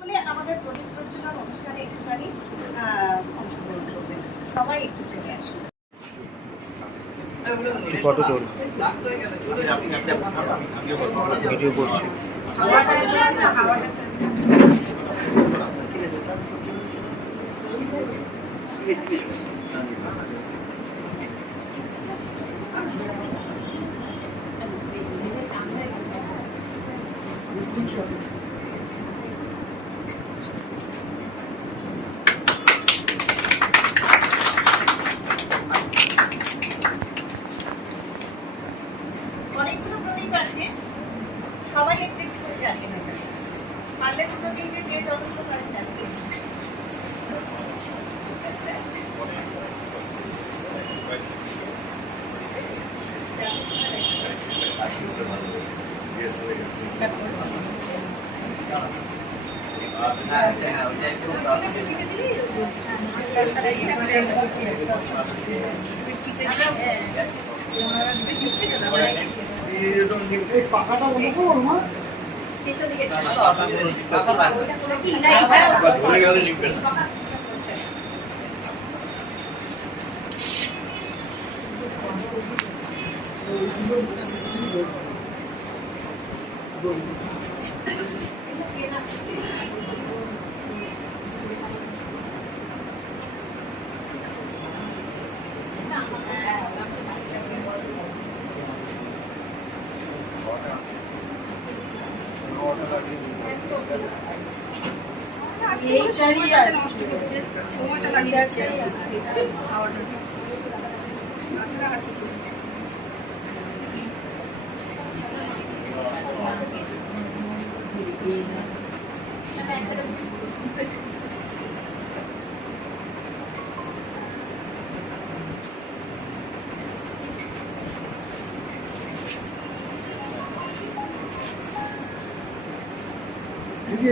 বলে আমাদের প্রদীপ প্রজ্বলন অনুষ্ঠানে একটুখানি অংশগ্রহণ করবেন, সবাই একটু চলে আসুন। ফটো তোল ভিডিও করছি। অনেকগুলো প্রদীপ আছে, সবাই একটু একটু করে যাবেন এখানে, পারলে দুটো দিনকে যে যতগুলো পারেন যাবেন। পাখাটা মনে করো না নষ্ট হচ্ছে, সময়টা লাগিয়ে যাচ্ছে খাওয়াটা।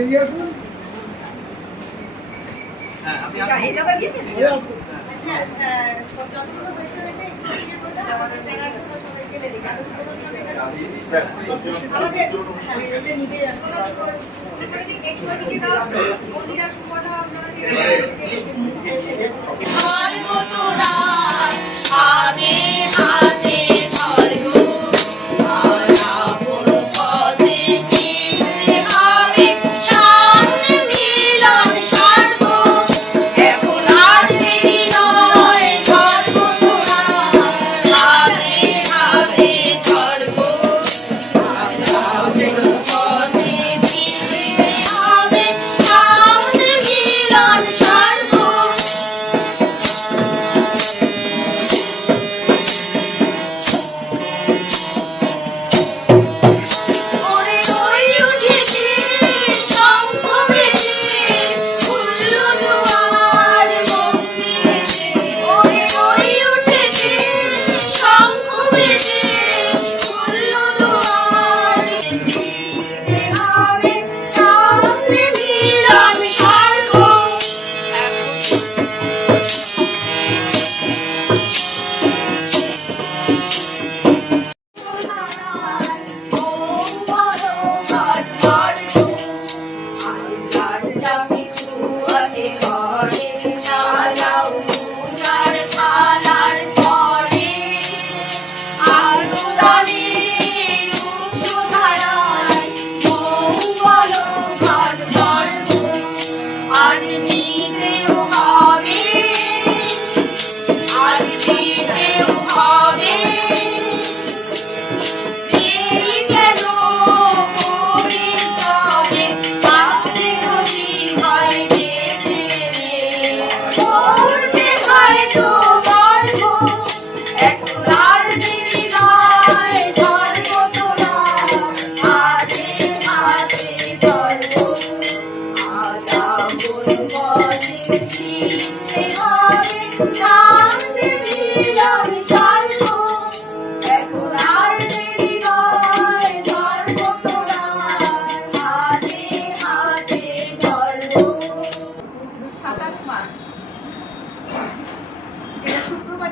এগিয়ে আসুন।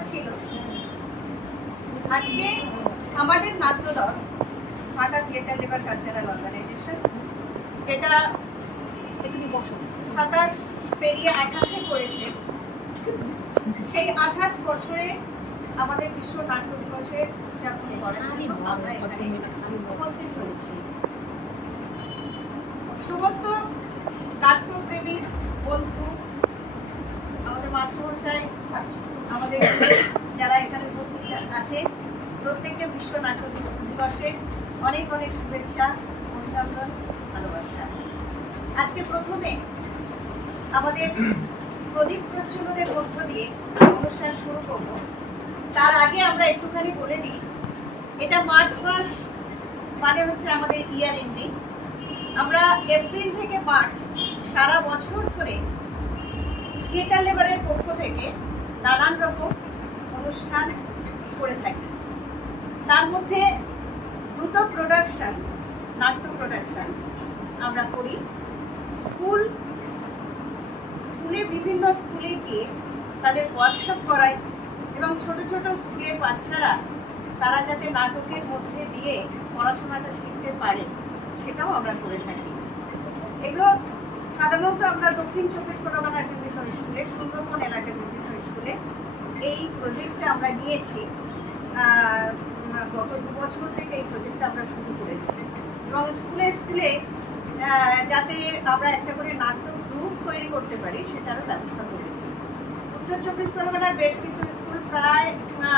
ছিল আজকে আমাদের নাট্যদল ভাটা থিয়েটার লেবার কালচারাল অর্গানাইজেশন, যেটা একটু 27 পেরিয়ে 28-এ করেছে। সেই 28 বছরে আমাদের বিশ্ব নাট্য দিবসের উদযাপন করার জন্য আমরা এখানে উপস্থিত হয়েছি। সমস্ত নাট্যপ্রেমী বন্ধু, আমাদের মাস্টারমশাই, আমাদের যারা এখানে উপস্থিত আছে, প্রত্যেককে বিশ্ব নাট্য দিবসের অনেক অনেক শুভেচ্ছা, অভিনন্দন, ভালোবাসা। আজকে প্রথমে আমাদের প্রদীপ প্রজ্বলনের মধ্য দিয়ে অনুষ্ঠান শুরু করব। তার আগে আমরা একটুখানি বলে দিই, এটা মার্চ মাস, মানে হচ্ছে আমাদের ইয়ার এন্ডিং। আমরা এপ্রিল থেকে মার্চ সারা বছর ধরে থিয়েটার লেবারের পক্ষ থেকে নানান রকম অনুষ্ঠান করে থাকি। তার মধ্যে দুটো প্রোডাকশন, নাট্য প্রোডাকশন আমরা করি। স্কুলে বিভিন্ন স্কুলে গিয়ে তাদের ওয়ার্কশপ করাই এবং ছোট ছোট স্কুলের বাচ্চারা তারা যাতে নাটকের মধ্যে দিয়ে পড়াশোনাটা শিখতে পারে সেটাও আমরা করে থাকি। এগুলো সাধারণত আমরা দক্ষিণ 24 পরগনার বিভিন্ন স্কুলে, সুন্দরবন এলাকার বিভিন্ন স্কুলে এই প্রজেক্টটা আমরা নিয়েছি। গত 2 বছর থেকে এই প্রজেক্টটা আমরা শুরু করেছি এবং স্কুলে স্কুলে যাতে আমরা একটা করে নাট্য গ্রুপ তৈরি করতে পারি সেটারও ব্যবস্থা করেছি। উত্তর 24 পরগনার বেশ কিছু স্কুল, প্রায়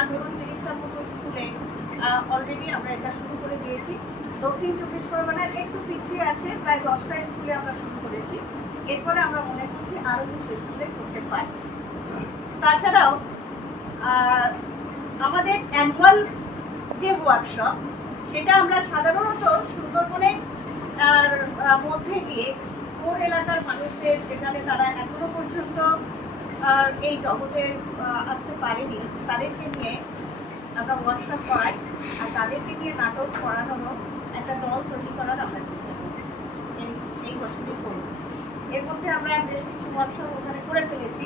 ধরুন 30টার মতো স্কুলে অলরেডি আমরা এটা শুরু করে দিয়েছি। দক্ষিণ 24 পরগনার একটু পিছিয়ে আছে, প্রায় 10টা স্কুলে আমরা শুরু করেছি। এরপরে আমরা মনে করছি আরও কিছু স্কুলে করতে পারি। তাছাড়াও আমাদের অ্যানুয়াল যে ওয়ার্কশপ, সেটা আমরা সাধারণত সুন্দরবনের মধ্যে গিয়ে কোর এলাকার মানুষদের, যেখানে তারা এখনো পর্যন্ত এই জগতে আসতে পারেনি, তাদেরকে নিয়ে আমরা ওয়ার্কশপ করাই আর তাদেরকে নিয়ে নাটক করানোর একটা দল তৈরি করার আমরা চেষ্টা করছি এই বছরই করব। এর মধ্যে আমরা বেশ কিছু ওয়ার্কশপ ওখানে করে ফেলেছি।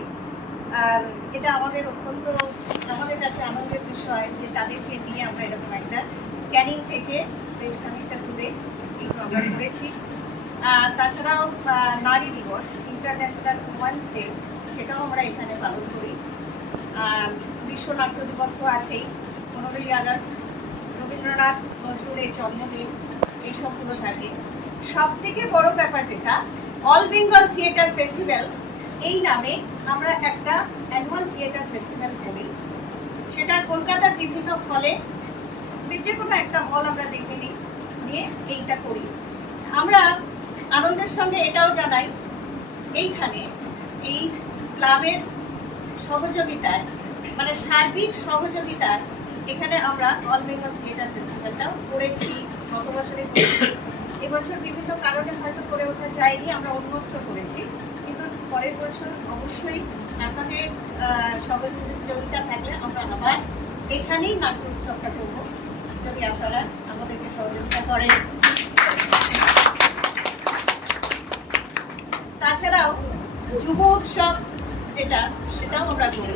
আর এটা আমাদের অত্যন্ত, আমাদের কাছে আনন্দের বিষয় যে তাদেরকে নিয়ে আমরা এরকম একটা ক্যানিং থেকে বেশ খানিকটা দূরে এইগুলো আমরা করেছি। তাছাড়াও নারী দিবস, ইন্টারন্যাশনাল উমেন্স ডে, সেটাও আমরা এখানে পালন করি। বিশ্ব নাট্য দিবস তো আছেই, 15ই আগস্ট রবীন্দ্রনাথ নজরুলের জন্মদিন, এই সবগুলো থাকে। সব থেকে বড় ব্যাপার যেটা, অল বেঙ্গল থিয়েটার ফেস্টিভ্যাল, এই নামে আমরা একটা অ্যানুয়াল থিয়েটার ফেস্টিভ্যাল করি। সেটা কলকাতার বিভিন্ন হলে, যে কোনো একটা হল আমরা দেখে নিয়ে এইটা করি। আমরা আনন্দের সঙ্গে এটাও জানাই, এইখানে এই ক্লাবের সহযোগিতায়, মানে সার্বিক সহযোগিতায় এখানে আমরা অল বেঙ্গল থিয়েটার ফেস্টিভ্যালটাও করেছি, গত বছরে করেছি। এবছর বিভিন্ন কারণে হয়তো করে ওঠা যায়নি, আমরা অন্যত্র করেছি, কিন্তু পরের বছর অবশ্যই আপনাদের সহযোগিতা থাকলে আমরা আবার এখানেই নাট্য উৎসবটা করবো, যদি আপনারা আমাদেরকে সহযোগিতা করেন। তাছাড়াও যুব উৎসব যেটা, সেটাও আমরা করি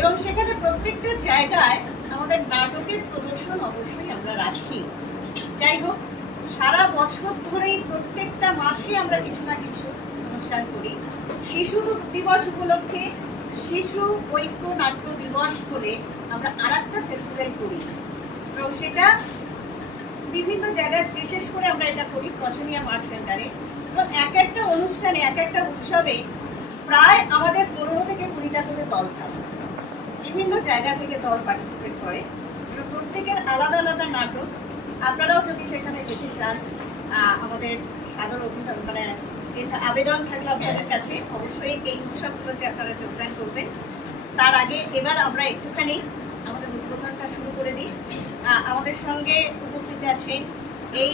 এবং সেখানে প্রত্যেকটা জায়গায় আমাদের নাটকের প্রদর্শন অবশ্যই আমরা রাখি। যাই হোক, সারা বছর ধরেই প্রত্যেকটা মাসে আমরা কিছু না কিছু অনুষ্ঠান করি। শিশু দিবস উপলক্ষে শিশু ঐক্য নাট্য দিবস বলে আমরা আরেকটা ফেস্টিভ্যাল করি এবং সেটা বিভিন্ন জায়গায়, বিশেষ করে আমরা এটা করি প্রসেনিয়া মার্চ সেন্টারে। এবং এক একটা অনুষ্ঠানে, এক একটা উৎসবে প্রায় আমাদের 15 থেকে 20টা করে দল থাকে, বিভিন্ন জায়গা থেকে দল পার্টিসিপেট করে। প্রত্যেকের আলাদা আলাদা নাটক। আপনারাও যদি সেখানে যেতে চান, আমাদের সাদর অভিনন্দন, মানে আবেদন থাকলে আপনাদের কাছে অবশ্যই এই উৎসবগুলোতে আপনারা যোগদান করবেন। তার আগে এবার আমরা একটুখানি আমাদের উদ্বোধনটা শুরু করে দিই। আমাদের সঙ্গে উপস্থিত আছেন এই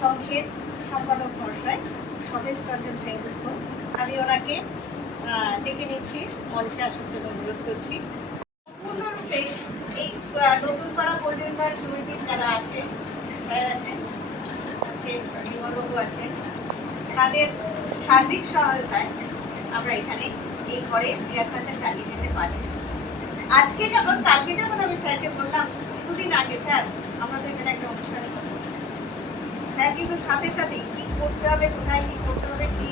সংঘের সম্পাদক মহাশয় স্বদেশ রঞ্জন সেনগুপ্ত। আমি ওনাকে ডেকে নিচ্ছি, মঞ্চে আসার জন্য অনুরোধ করছি। সম্পূর্ণরূপে এই নতুন পাড়া পল্লীউন্নয়ন সমিতির যারা আছে, বিমলবাবু আছেন, তাদের সার্বিক সহায়তায় আমরা এখানে এই ঘরে রিহার্সালটা চালিয়ে যেতে পারছি। আজকে যখন, কালকে যখন আমি স্যারকে বললাম, দুদিন আগে, স্যার আমরা তো এখানে একটা অনুষ্ঠান করবো, স্যার কিন্তু সাথে সাথে কি করতে হবে, কোথায় কি করতে হবে, কি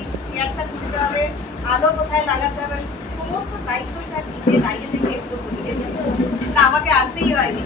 আলো কোথায় লাগাতে হবে সমস্ত দায়িত্ব স্যার নিজে দাঁড়িয়ে থেকে একটু বলে গেছেন। না আমাকে আসতেই হয়নি।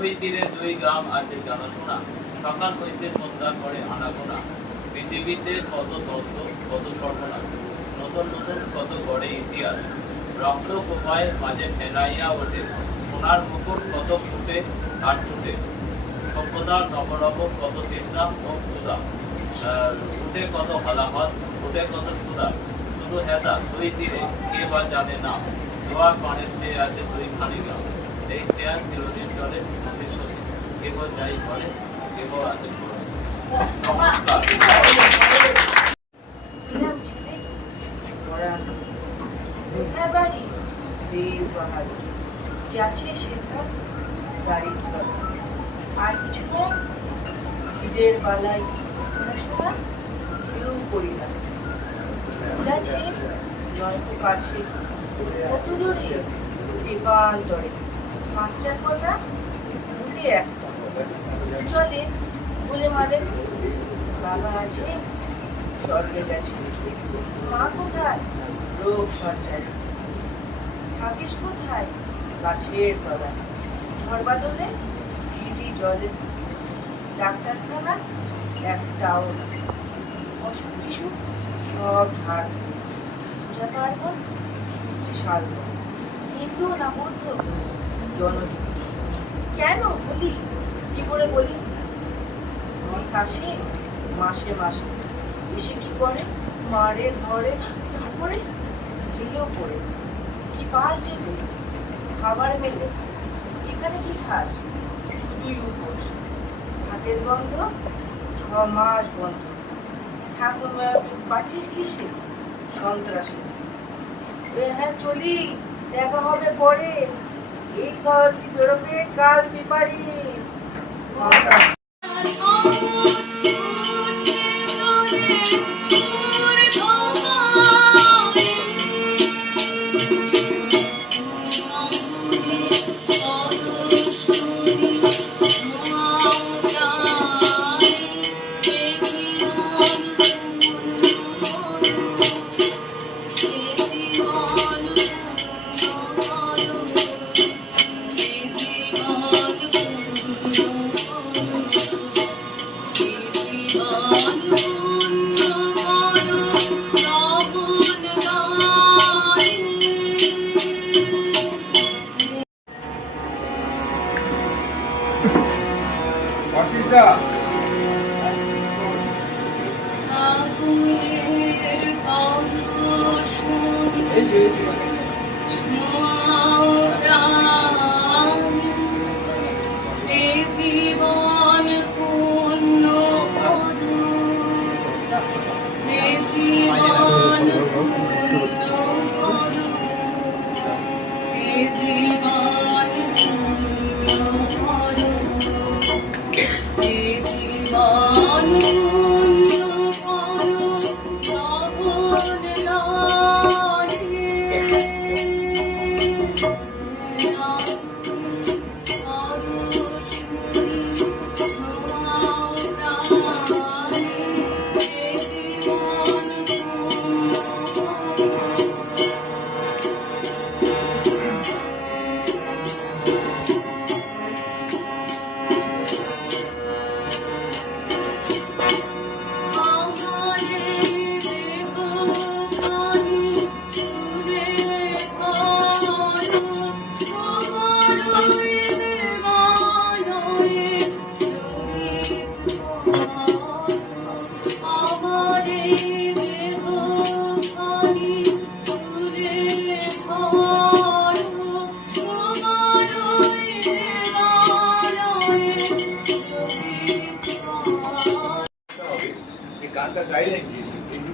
দুই তীরে দুই গ্রাম আছে জানাশোনা, সকাল হইতে সন্ধ্যা করে আনাগোনা। পৃথিবীতে কত তত্ত্ব, কত সর্বনাশ, নতুন নতুন কত গড়ে ইতিহাস। রক্ত প্রবাহের মাঝে ফেনাইয়া ওঠে সোনার মুকুট, কত ফুটে আর ফুটে। সভ্যতার নবরব কত তৃষ্ণা ও ক্ষুধা, উঠে কত হলাহল, উঠে কত সুধা। শুধু হেতা দুই তীরে কে বা জানে না, জোয়ার পানের চেয়ে আছে দুইখানি গ্রাম। এই চেয়ার চিরদিন চলে ভবিষ্যতে, কেবল যাই করে কেবল আছে নমস্কার। কোথায় বাড়ি? বেবাহারি। কি আছে সেটা? গাড়ির কথা। আর কিছু নেই? ঈদের বালাই শোনা কেউ করি না। আছে নয়তো কাছে, কত দূরে? পেপাল দরে। মাস্টার কটা? ভুলে একটা। চলে বলে মালে। বাবা আছে, স্বর্গে গেছে। মা কোথায়? রোগ সঞ্চারী। থাকিস কোথায়? গাছের তলায়। ঝড় বাদলে ভিজি জলে। ডাক্তারখানা একটাও না। অসুখ বিসুখ সব ঝাড়। পূজা পার্বণ শুধু সাল্য। হিন্দু না বৌদ্ধ? জনযুগ। কেন বলি? কি করে বলি? আসে মাসে মাসে, এসে কি করে? মারে ধরে, তারপরে জেলেও পড়ে। কি পাস জেলে? খাবার মেলে। এখানে কি খাস? শুধুই উপোস। হাতের গন্ধ 6 মাস বন্ধ। ঠাকুর পাচ্ছিস কিসে? সন্ত্রাসে। হ্যাঁ চলি, দেখা হবে পরে। এই কাল বেরোবে, কাল পেপারি।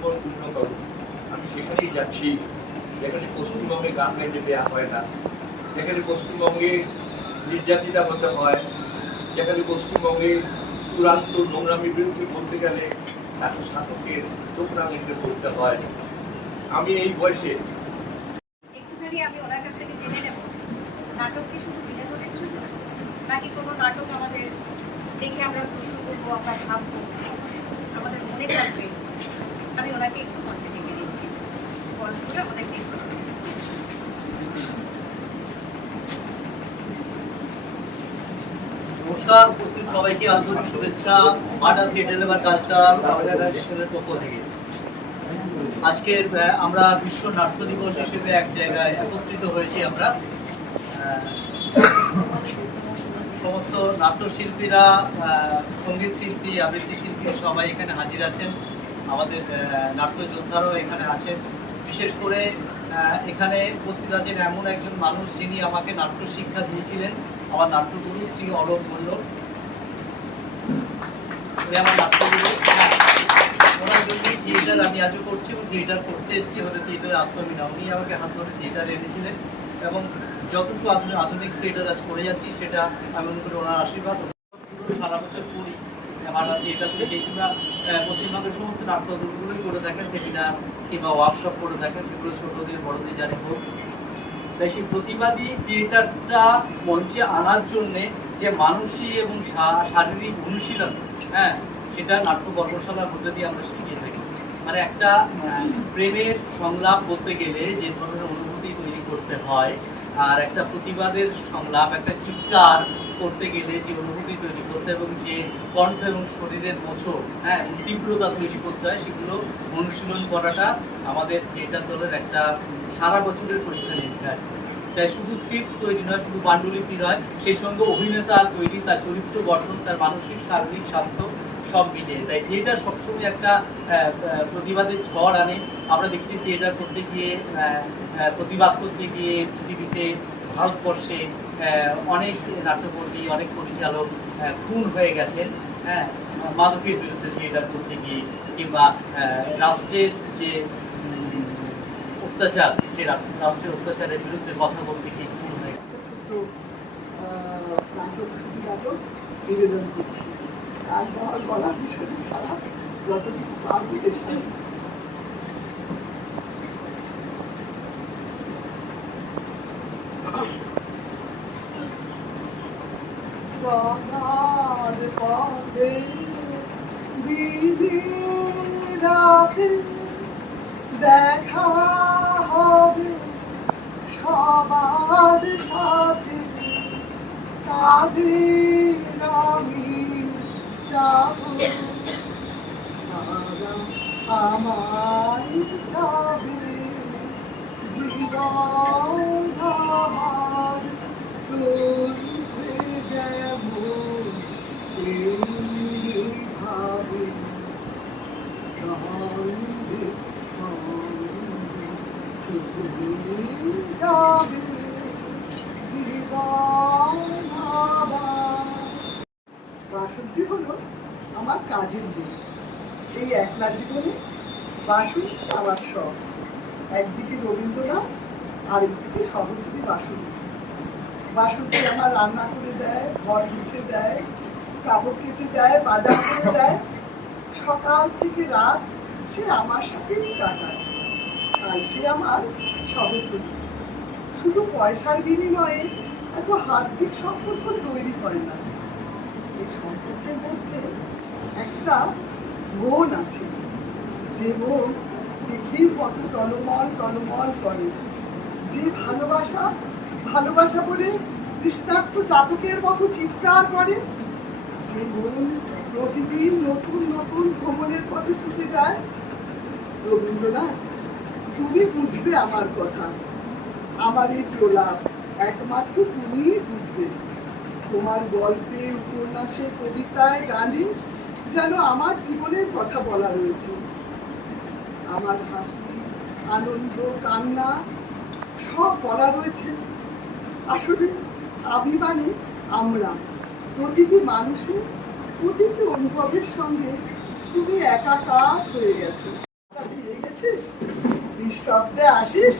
জীবন পূর্ণ করো। আমি সেখানেই যাচ্ছি যেখানে পশ্চিমবঙ্গে গান গাইতে দেওয়া হয় না, যেখানে পশ্চিমবঙ্গে নির্যাতিতা হতে হয়, যেখানে পশ্চিমবঙ্গে চূড়ান্ত নোংরামির বিরুদ্ধে বলতে গেলে এত শাসকের চোখ রাঙিতে পড়তে হয়। আমি এই বয়সে একটুখানি আমি ওনার কাছ থেকে জেনে নেব, নাটক কি শুধু বিনোদনের জন্য, নাকি কোনো নাটক আমাদের দেখে আমরা খুশি করবো, আমরা ভাববো, আমাদের মনে থাকবে। আমি ওনাকে একটু মঞ্চে ডেকে নিচ্ছি, গল্প করে ওনাকে একটু নমস্কার, উপস্থিত সবাইকে আন্তরিক শুভেচ্ছা মাটা থিয়েটার এবং কালচারাল অর্গানাইজেশনের পক্ষ থেকে। আজকের আমরা বিশ্ব নাট্য দিবস হিসেবে এক জায়গায় একত্রিত হয়েছি। আমরা সমস্ত নাট্যশিল্পীরা, সঙ্গীত শিল্পী, আবৃত্তি শিল্পী সবাই এখানে হাজির আছেন। আমাদের নাট্য যোদ্ধারাও এখানে আছেন। বিশেষ করে এখানে উপস্থিত আছেন এমন একজন মানুষ যিনি আমাকে নাট্য শিক্ষা দিয়েছিলেন, আমার নাট্যগুরু শ্রী অলোক মণ্ডল। উনি আমার নাট্যগুরু। ওনার জন্যই থিয়েটার আমি আজও করছি এবং থিয়েটার করতে এসেছি। ওদের থিয়েটারে আসতে আমি না, উনি আমাকে হাত ধরে থিয়েটারে এনেছিলেন এবং যতটুকু আধুনিক থিয়েটার আজ করে যাচ্ছি সেটা আমি মনে করি ওনার আশীর্বাদ। সারা বছর করি আমরা থিয়েটার থেকে, কিংবা পশ্চিমবঙ্গের সমস্ত নাট্যগুলোই করে থাকেন, সেমিনার কিংবা ওয়ার্কশপ করে থাকেন, সেগুলো ছোটদের বড়দের জানে হোক। তাই সেই প্রতিবাদী থিয়েটারটা মঞ্চে আনার জন্যে যে মানসিক এবং শারীরিক অনুশীলন, সেটা নাট্য কর্মশালার মধ্যে দিয়ে আমরা শিখিয়ে থাকি। মানে একটা প্রেমের সংলাপ বলতে গেলে যে ধরনের অনুভূতি তৈরি করতে হয়, আর একটা প্রতিবাদের সংলাপ, একটা চিৎকার করতে গেলে যে অনুভূতি তৈরি করতে এবং যে কণ্ঠ এবং শরীরের মোচড় এবং তীব্রতা তৈরি করতে হয়, সেগুলো অনুশীলন করাটা আমাদের থিয়েটার দলের একটা সারা বছরের পরীক্ষা নিরীক্ষা। তাই শুধু স্ক্রিপ্ট তৈরি নয়, শুধু পাণ্ডুলিপি নয়, সেই সঙ্গে অভিনেতা তৈরি, তার চরিত্র গঠন, তার মানসিক শারীরিক স্বাস্থ্য সব মিলিয়ে। তাই থিয়েটার সবসময় একটা প্রতিবাদের ঝড় আনে। আমরা দেখছি থিয়েটার করতে গিয়ে, প্রতিবাদ করতে গিয়ে পৃথিবীতে, ভারতবর্ষে অনেক নাট্যকর্মী, অনেক পরিচালক খুন হয়ে গেছেন, মাদকের বিরুদ্ধে থিয়েটার করতে গিয়ে, কিংবা রাষ্ট্রের যে অত্যাচার, যে রাষ্ট্রের অত্যাচারের বিরুদ্ধে কথা বলতে গিয়ে খুন হয়ে নাটক নিবেদন করছি। আজ আমার গলা ভীষণ খারাপ, যতটুকু পারবো চেষ্টা জগার পথে দিদিরাতে দেখা হবে সবার সাথে, তাদের আমি যাবো, তারা আমায় যাবে। জীবন আমার চলছে যেমন এইভাবে, ছন্দে ছন্দে চলে যাবে জীবন আমার। বাসন্তী হলো আমার কাজের দিন। এই একলা জীবনে বাসন আমার সব। একদিকে রবীন্দ্রনাথ, আরেকদিকে সহযোগী বাসন্তী। বাসন্তী আমার রান্না করে দেয়, ঘর মুছে দেয়, কাপড় কেচে দেয়, বাজার করে দেয়। সকাল থেকে রাত সে আমার সাথেই কাটায়, আর সে আমার সহযোগী। শুধু পয়সার বিনিময়ে এত হার্দিক সম্পর্ক তৈরি হয় না। এই সম্পর্কের মধ্যে একটা মন আছে, যে মন পৃথিবীর মতো টলমল টলমল করে, যে ভালোবাসা ভালোবাসা বলে তৃষ্ণার্ত জাতকের মতো চিৎকার করে, যে মন প্রতিদিন নতুন নতুন ভ্রমণের পথে ছুটে যায়। রবীন্দ্রনাথ, তুমি বুঝবে আমার কথা, আমার এই প্রলাপ একমাত্র তুমিই বুঝবে। তোমার গল্পে, উপন্যাসে, কবিতায়, গানে যেন আমার জীবনের কথা বলা রয়েছে। আমার হাসি, আনন্দ, কান্না সব বলা রয়েছে। আসলে আমি মানে আমরা, প্রতিটি মানুষের প্রতিটি অনুভবের সঙ্গে তুমি একাকার হয়ে গেছো। দেখেছিস, নিঃশব্দে আসিস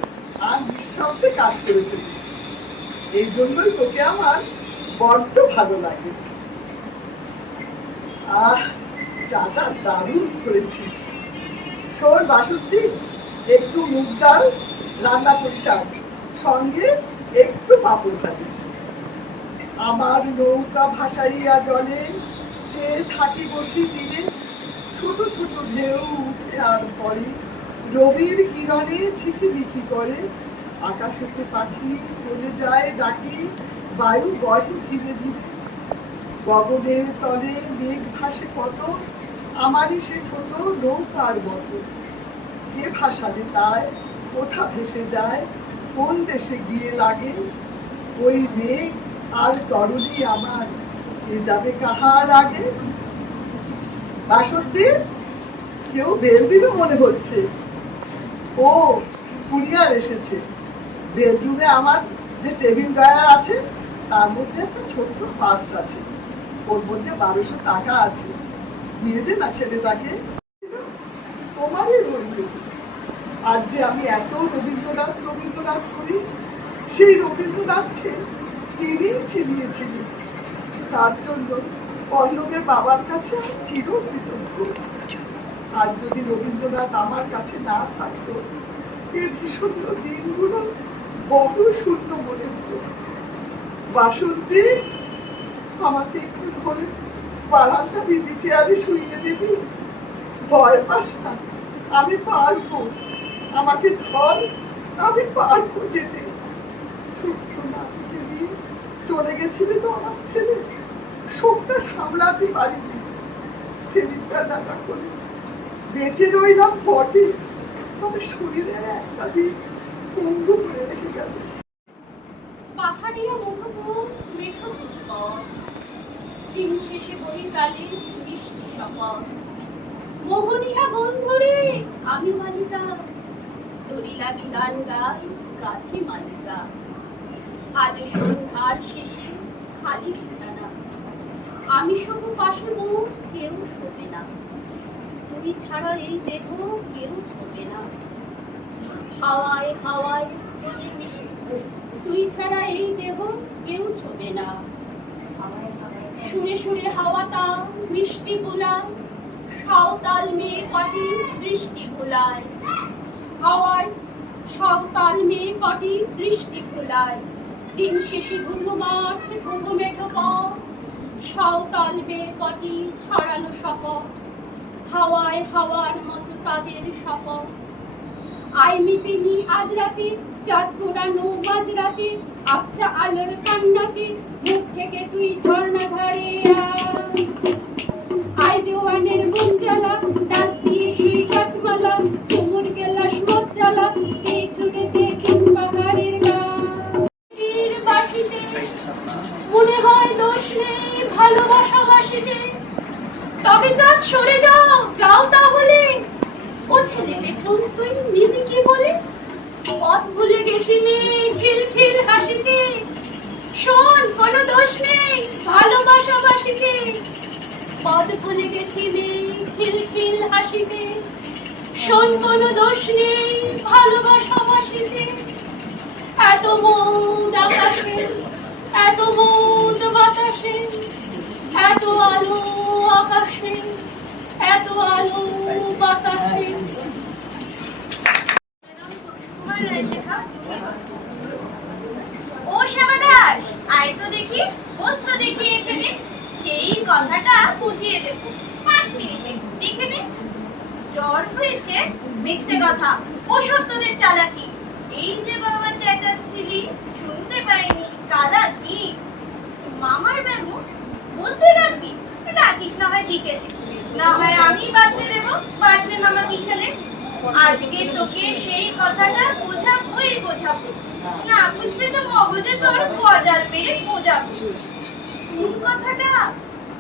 আর নিঃশব্দে কাজ করে ফেলিস। এই জন্যই তোকে আমার বড্ড ভালো লাগে। আহ, চাটা দারুণ করেছিস। শোন বাসন্তী, একটু মুগ ডাল রান্না করিস, আর সঙ্গে একটু পাঁপড় ভাজিস। আমার নৌকা ভাসাইয়া জলে চেয়ে থাকি বসি তীরে, ছোট ছোট ঢেউ উঠে আর পরে, রবির কিরণে ঝিকিমিকি করে, আকাশেতে পাখি চলে যায় ডাকি, বায়ু বয় ধীরে ধীরে। গগনের তলে মেঘ ভাসে কত, আমারই সে ছোট নৌকার মতো। কে ভাসালে তাই, কোথা ভেসে যায়, কোন দেশে গিয়ে লাগে, ওই মেঘ আর তরুণী আমার, কে যাবে কাহার আগে। বাসন্তী, কেউ বেল দিল মনে হচ্ছে। ও, কুরিয়ার এসেছে। বেডরুমে আমার যে টেবিল ড্রয়ার আছে তার মধ্যে একটা ছোট্ট পার্স আছে, ওর মধ্যে 1200 টাকা আছে, দিয়ে দে না ছেলেটাকে। তোমারই রইল। আজ যে আমি এত রবীন্দ্রনাথ রবীন্দ্রনাথ করি, সেই রবীন্দ্রনাথকে তিনি ছিনিয়েছিলেন। তার জন্য পল্লবের বাবার কাছে আমি চিরকৃতজ্ঞ। আজ যদি রবীন্দ্রনাথ আমার কাছে না থাকতো, এই ভীষণ দিনগুলো বড় শূন্য মনে হতো। বাসন্তী, আমাকে একটু ধরে বারান্দা ভিজি চেয়ারে শুইয়ে দিবি? ভয় পাস না, আমি পারবো। আমাকে ধর, আমি পারবো যেতে। ছোট্ট নাতিকে নিয়ে চলে গেছিলে তো আমার ছেলে, শোকটা সামলাতে পারিনি। সেলিমটা ডাকা করে বেঁচে রইলাম বটে, তবে শরীরে একটা দিন পঙ্গু করে রেখে গেল। পাহাড়িয়া মধুপুর মেঠো পথ, দিন শেষে বহিকালে মিষ্টি শপথ। মোহনীয়া বন্ধুরে আমি মালিকা, দড়ি লাগি গান গাই গাথি মালিকা। আজ সন্ধ্যার শেষে খালি বিছানা, আমি শোবো পাশে মুখ, কেউ শোবে না। তুই ছাড়া এই দেহ কেউ ছোবে না। হাওয়ায় হাওয়ায় চলে মিশে, তুই ছাড়া এই দেহ কেউ ছোবে না। সুরে সুরে হাওয়া তা মিষ্টি বুলায়, সাঁওতাল মেয়ে কটি দৃষ্টি ভুলায়। হাওয়ায় সাঁওতাল মেয়ে কটি দৃষ্টি ভুলায়। দিন শেষে ধুধু মাঠ ধুধু মেঠো পথ, সাঁওতাল মেয়ে কটি ছড়ানো শপথ। হাওয়ায় হাওয়ার মতো তাদের শপথ। আই মিটিনি আজ রাতে, চাঁদ ঘোরানো মাঝ রাতে, আবছা আলোর কান্নাতে মুখ থেকে তুই ঝর্ণা ধারে আয়। জোয়ানের মন জ্বালা, ডাস দিয়ে শুই কাঠমালা, চুমুর গেলাস মত জ্বালা, এই ছুটে দেখিন পাহাড়ের গান বাসিতে। মনে হয় দোষ নেই ভালোবাসা বাসিতে, তবে চাঁদ সরে যাও, যাও তাহলে। ও ছেলে পেছন তুই নিবি কি বলে, পথ ভুলে গেছি মেয়ে খিলখিল হাসিতে। শোন, কোনো দোষ নেই ভালোবাসা বাসিতে, পথ ভুলে গেছি মেয়ে খিলখিল হাসিতে। শোন, কোনো দোষ নেই ভালোবাসা বাসিতে। এত মৌদ আকাশে, এত মৌদ বাতাসে, এত আলো আকাশে, এত আলো বাতাসে। ও শ্যামাদাস, আয় তো দেখি, বস তো দেখি এখানে। সেই কথাটা বুঝিয়ে দেব 5 মিনিটে, দেখে নে। জ্বর হয়েছে, মিথ্যে কথা, ওসব তোদের চালাকি। এই যে বাবা চেঁচাচ্ছিলি, শুনতে পাইনি, কালা কি? মামার ব্যামো বলতে রাখবি, রাখিস না হয় বিকেলে, না হয় আমি বাঁধতে দেবো, বাঁধলে মামা বিকেলে। আজকে তোকে সেই কথাটা বোঝাবোই বোঝাবো, না বুঝবে তো মগজে তোর গজাল মেরে বোঝাবো। কোন কথাটা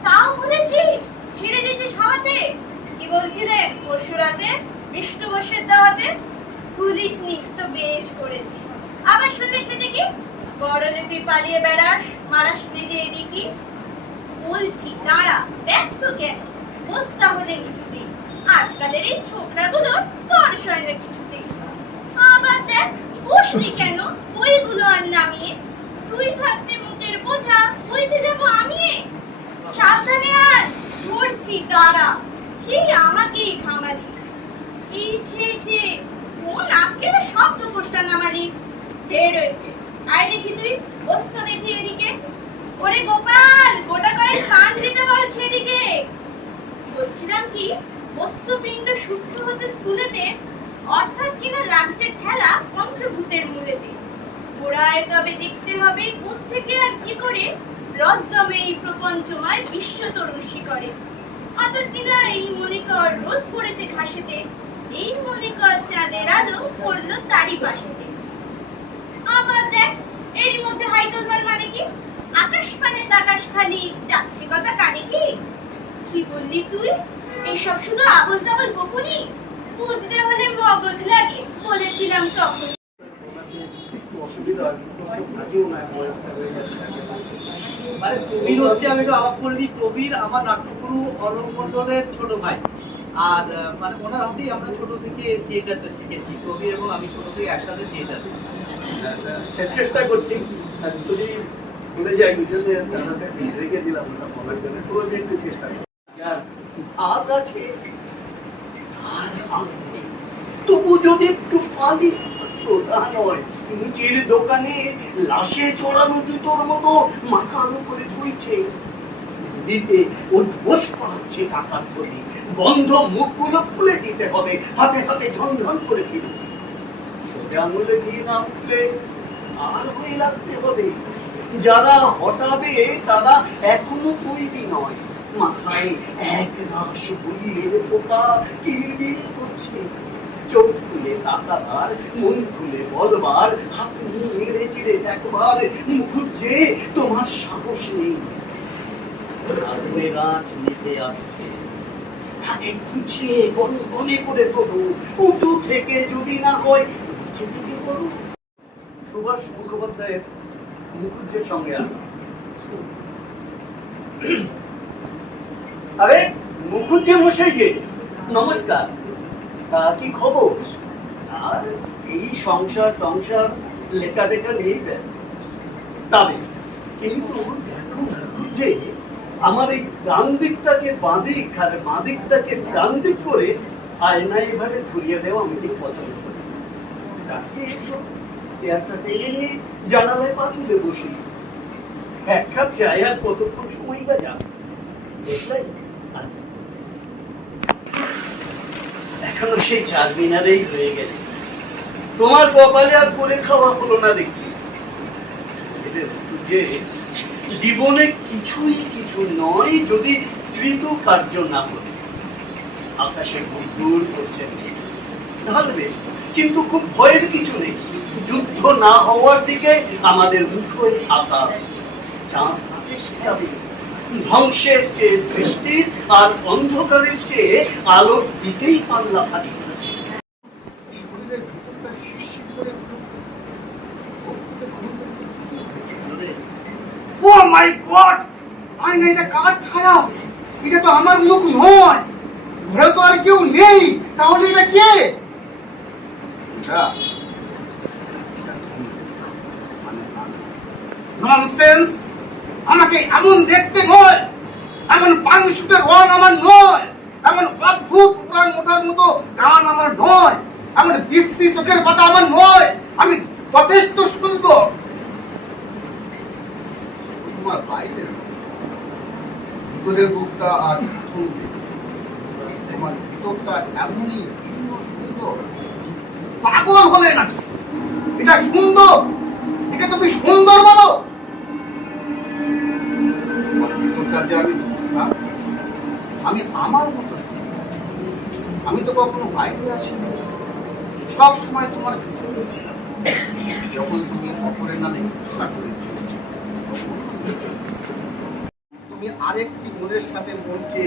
তাও বলেছিস, ছেড়ে দিয়েছিস হাওয়াতে। কি বলছিলে পরশু রাতে বিষ্ণু বসের দাওয়াতে? ভুলিসনি তো, বেশ করেছিস। আবার শুনলে খেতে কি বড়লে তুই পালিয়ে বেড়াস, মারাস নিজে এদিকে। বলছি দাঁড়া, ব্যস্ত কেন, বস তাহলে কিছুতেই। আজকালের এই ছোকরাগুলোর দর্শন হয় না কিছুতেই। আবার দেখ বসলি কেন বইগুলো আর নামিয়ে, তুই থাকতে মুখের বোঝা বইতে যাবো আমি। সাবধানে আর ধরছি দাঁড়া, সেই আমাকেই খামালি। এই খেয়েছে কোন আজকের শব্দ পোস্টা নামালি ঢের রয়েছে। আয় দেখি তুই বস্তু দেখি এদিকে। ওরে গোপাল, গোটা কয়েক পান দিতে বল খেদিকে। বলছিলাম কি, বস্তুপিণ্ড সূক্ষ্ম হতে স্থূলেতে, অর্থাৎ কিনা লাগছে ঠেলা পঞ্চভূতের মূলেতে। গোড়ায় তবে দেখতে হবে কোত্থেকে আর কি করে রজ্জমে এই প্রপঞ্চময় বিশ্ব তরুণ শিকরে। অর্থাৎ কিনা এই মনে কর রোদ পড়েছে ঘাসেতে, এই মনে কর চাঁদের আলো পড়লো তারই পাশেতে। আবার দেখ এরই মধ্যে হাই তোলবার মানে কি, আকাশ পানে আকাশ খালি যাচ্ছে কথা কানে কি। কি বললি তুই, এইসব শুধু আবল তাবল বকুনি, বুঝতে হলে মগজ লাগে, বলেছিলাম তখন। মানে প্রবীর হচ্ছে, আমি তো আলাপ করে দিই, প্রবীর আমার নাট্যগুরু অলোক মণ্ডলের ছোট ভাই। আর মানে ওনার হাতেই আমরা ছোট থেকে থিয়েটারটা শিখেছি। প্রবীর এবং আমি ছোট থেকে একসাথে থিয়েটার চেষ্টা করছি, যদি ভুলে যাই দুজনে জানাতে রেখে দিলাম ওটা বলার জন্য, পুরো একটু চেষ্টা করি। আজ আছে আর আছে, তবু যদি একটু পালিশ থাকতো তা নয়, নিচের দোকানে লাশে চড়ানো জুতোর মতো মাথার উপরে ঝুলছে, দিতে উদ্বোস করাচ্ছে টাকার থলি। বন্ধ মুখগুলো খুলে দিতে হবে, হাতে হাতে ঝনঝন করে ফিরে সোজা আঙুলে দিয়ে না উঠলে আর হয়ে লাগতে হবে। যারা হটাবে তারা এখনো তৈরি নয়, মাথায় এক রাশ বইয়ের পোকা কিলবিল করছে। চোখ খুলে তাকাবার, মন খুলে বলবার, হাত নিয়ে নেড়ে চেড়ে দেখবার মুখুজ্জে তোমার সাহস নেই। আগুনে গাছ নিতে আসছে, তাকে খুঁচিয়ে গনগনে করে তোলো, উঁচু থেকে যদি না হয় নিচে থেকে করো। সুভাষ মুখোপাধ্যায়ের মুখুজ্জের সঙ্গে আসা। আরে মুখুজ্জে মশাই যে, নমস্কার। তা কি খবর? আর এই সংসার টংসার লেখা টেখা নেই ব্যস্ত। তবে কিন্তু দেখো মুখুজ্জে, আমার এই ডান দিকটাকে বাঁ দিক আর বাঁ দিকটাকে ডান দিক করে আয়নায় এভাবে ঘুরিয়ে দেওয়া আমি ঠিক পছন্দ করি। তার চেয়ে এসো, চেয়ারটা টেনে নিয়ে জানালায় পা তুলে বসি, এক কাপ চাই আর কতক্ষণ সময় বা যাবে, বুঝলে? আচ্ছা, এখনো সেই চারমিনারেই হয়ে গেলে, তোমার কপালে আর করে খাওয়া হলো না দেখছি। যে জীবনে কিছুই কিছু নয় যদি কৃত কার্য না করে। আকাশে দূর করছে ঢালবে, কিন্তু খুব ভয়ের কিছু নেই। যুদ্ধ না হওয়ার দিকে আমাদের মুঠোয় আকাশ, চাঁদ হাতে শেখাবে। ধ্বংসের চেয়ে সৃষ্টির আর অন্ধকারের চেয়ে আলোর দিকেই পাল্লা ভারী করেছে। শরীরের ভিতরটা শিরশির করে ও মাই গড, আয়না এটা কার ছায়া? এটা তো আমার মুখ নয়, ঘরে তো আর কেউ নেই, তাহলে এটা কে? ননসেন্স, আমাকে এমন দেখতে নয়, এমন পাংশুটের রং আমার নয়, এমন অদ্ভুত প্রাণ মোটার মতো গান আমার নয়, এমন বিশ্রী চোখের পাতা আমার নয়। আমি যথেষ্ট সুন্দর। তোমার বাইরের ভিতরের মুখটা আজ তোমার ভিতরটা এমনই সুন্দর। পাগল হলে নাকি? এটা সুন্দর, একে তুমি সুন্দর বলো? আমি আমার মতো, আমি তো কখনো বাইরে আসিনি, সব সময় তোমার ভিতরে ছিলাম। যখন তুমি অপরের নামে ঘোষণা করেছ, তুমি আরেকটি মনের সাথে মনকে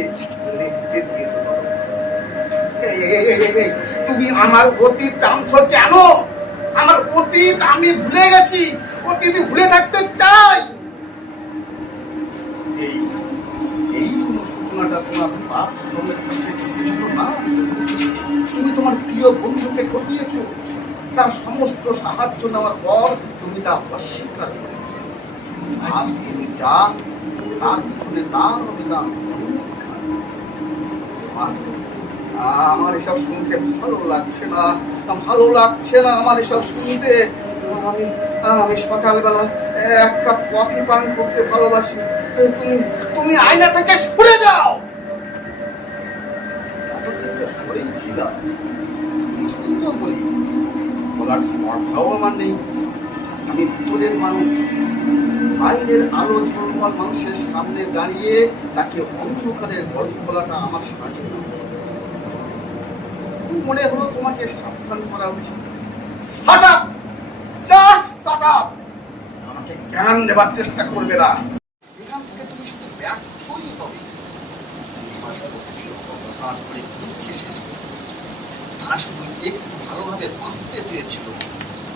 রেখে দিয়েছ। তুমি আমার অতীত টানছো কেন? আমার অতীত আমি ভুলে গেছি, অতীত ভুলে থাকতে চাই। এই ঘটনাটা তোমার বাপ ছিল না, তুমি তোমার প্রিয় বন্ধুকে ঠকিয়েছো, তার সমস্ত সাহায্য নেওয়ার পর তুমি তা অস্বীকার করেছো। আজ তুমি যা, তার পিছনে তার অবদান অনেকখানি। আমার এসব শুনতে ভালো লাগছে না, ভালো লাগছে না আমার এসব শুনতে। আমি সকালবেলা এক কাপ কফি পান করতে ভালোবাসি। তুমি আয়না থেকে সরে যাও। সরেই ছিলাম, কিছুই তো বলি, বলার স্পর্ধাও আমার নেই। আমি ভিতরের মানুষ, আইনের আলো ঝলমল মানুষের সামনে দাঁড়িয়ে তাকে অন্ধকারের গল্প বলাটা আমার সাহায্য না। মনে হলো তোমাকে সাবধান করা উচিত। Shut up, just shut up. আমাকে জ্ঞান দেবার চেষ্টা করবে না। এখান থেকে তুমি শুধু ব্যর্থই হবে। তারা শুধু একটু ভালোভাবে বাঁচতে চেয়েছিল,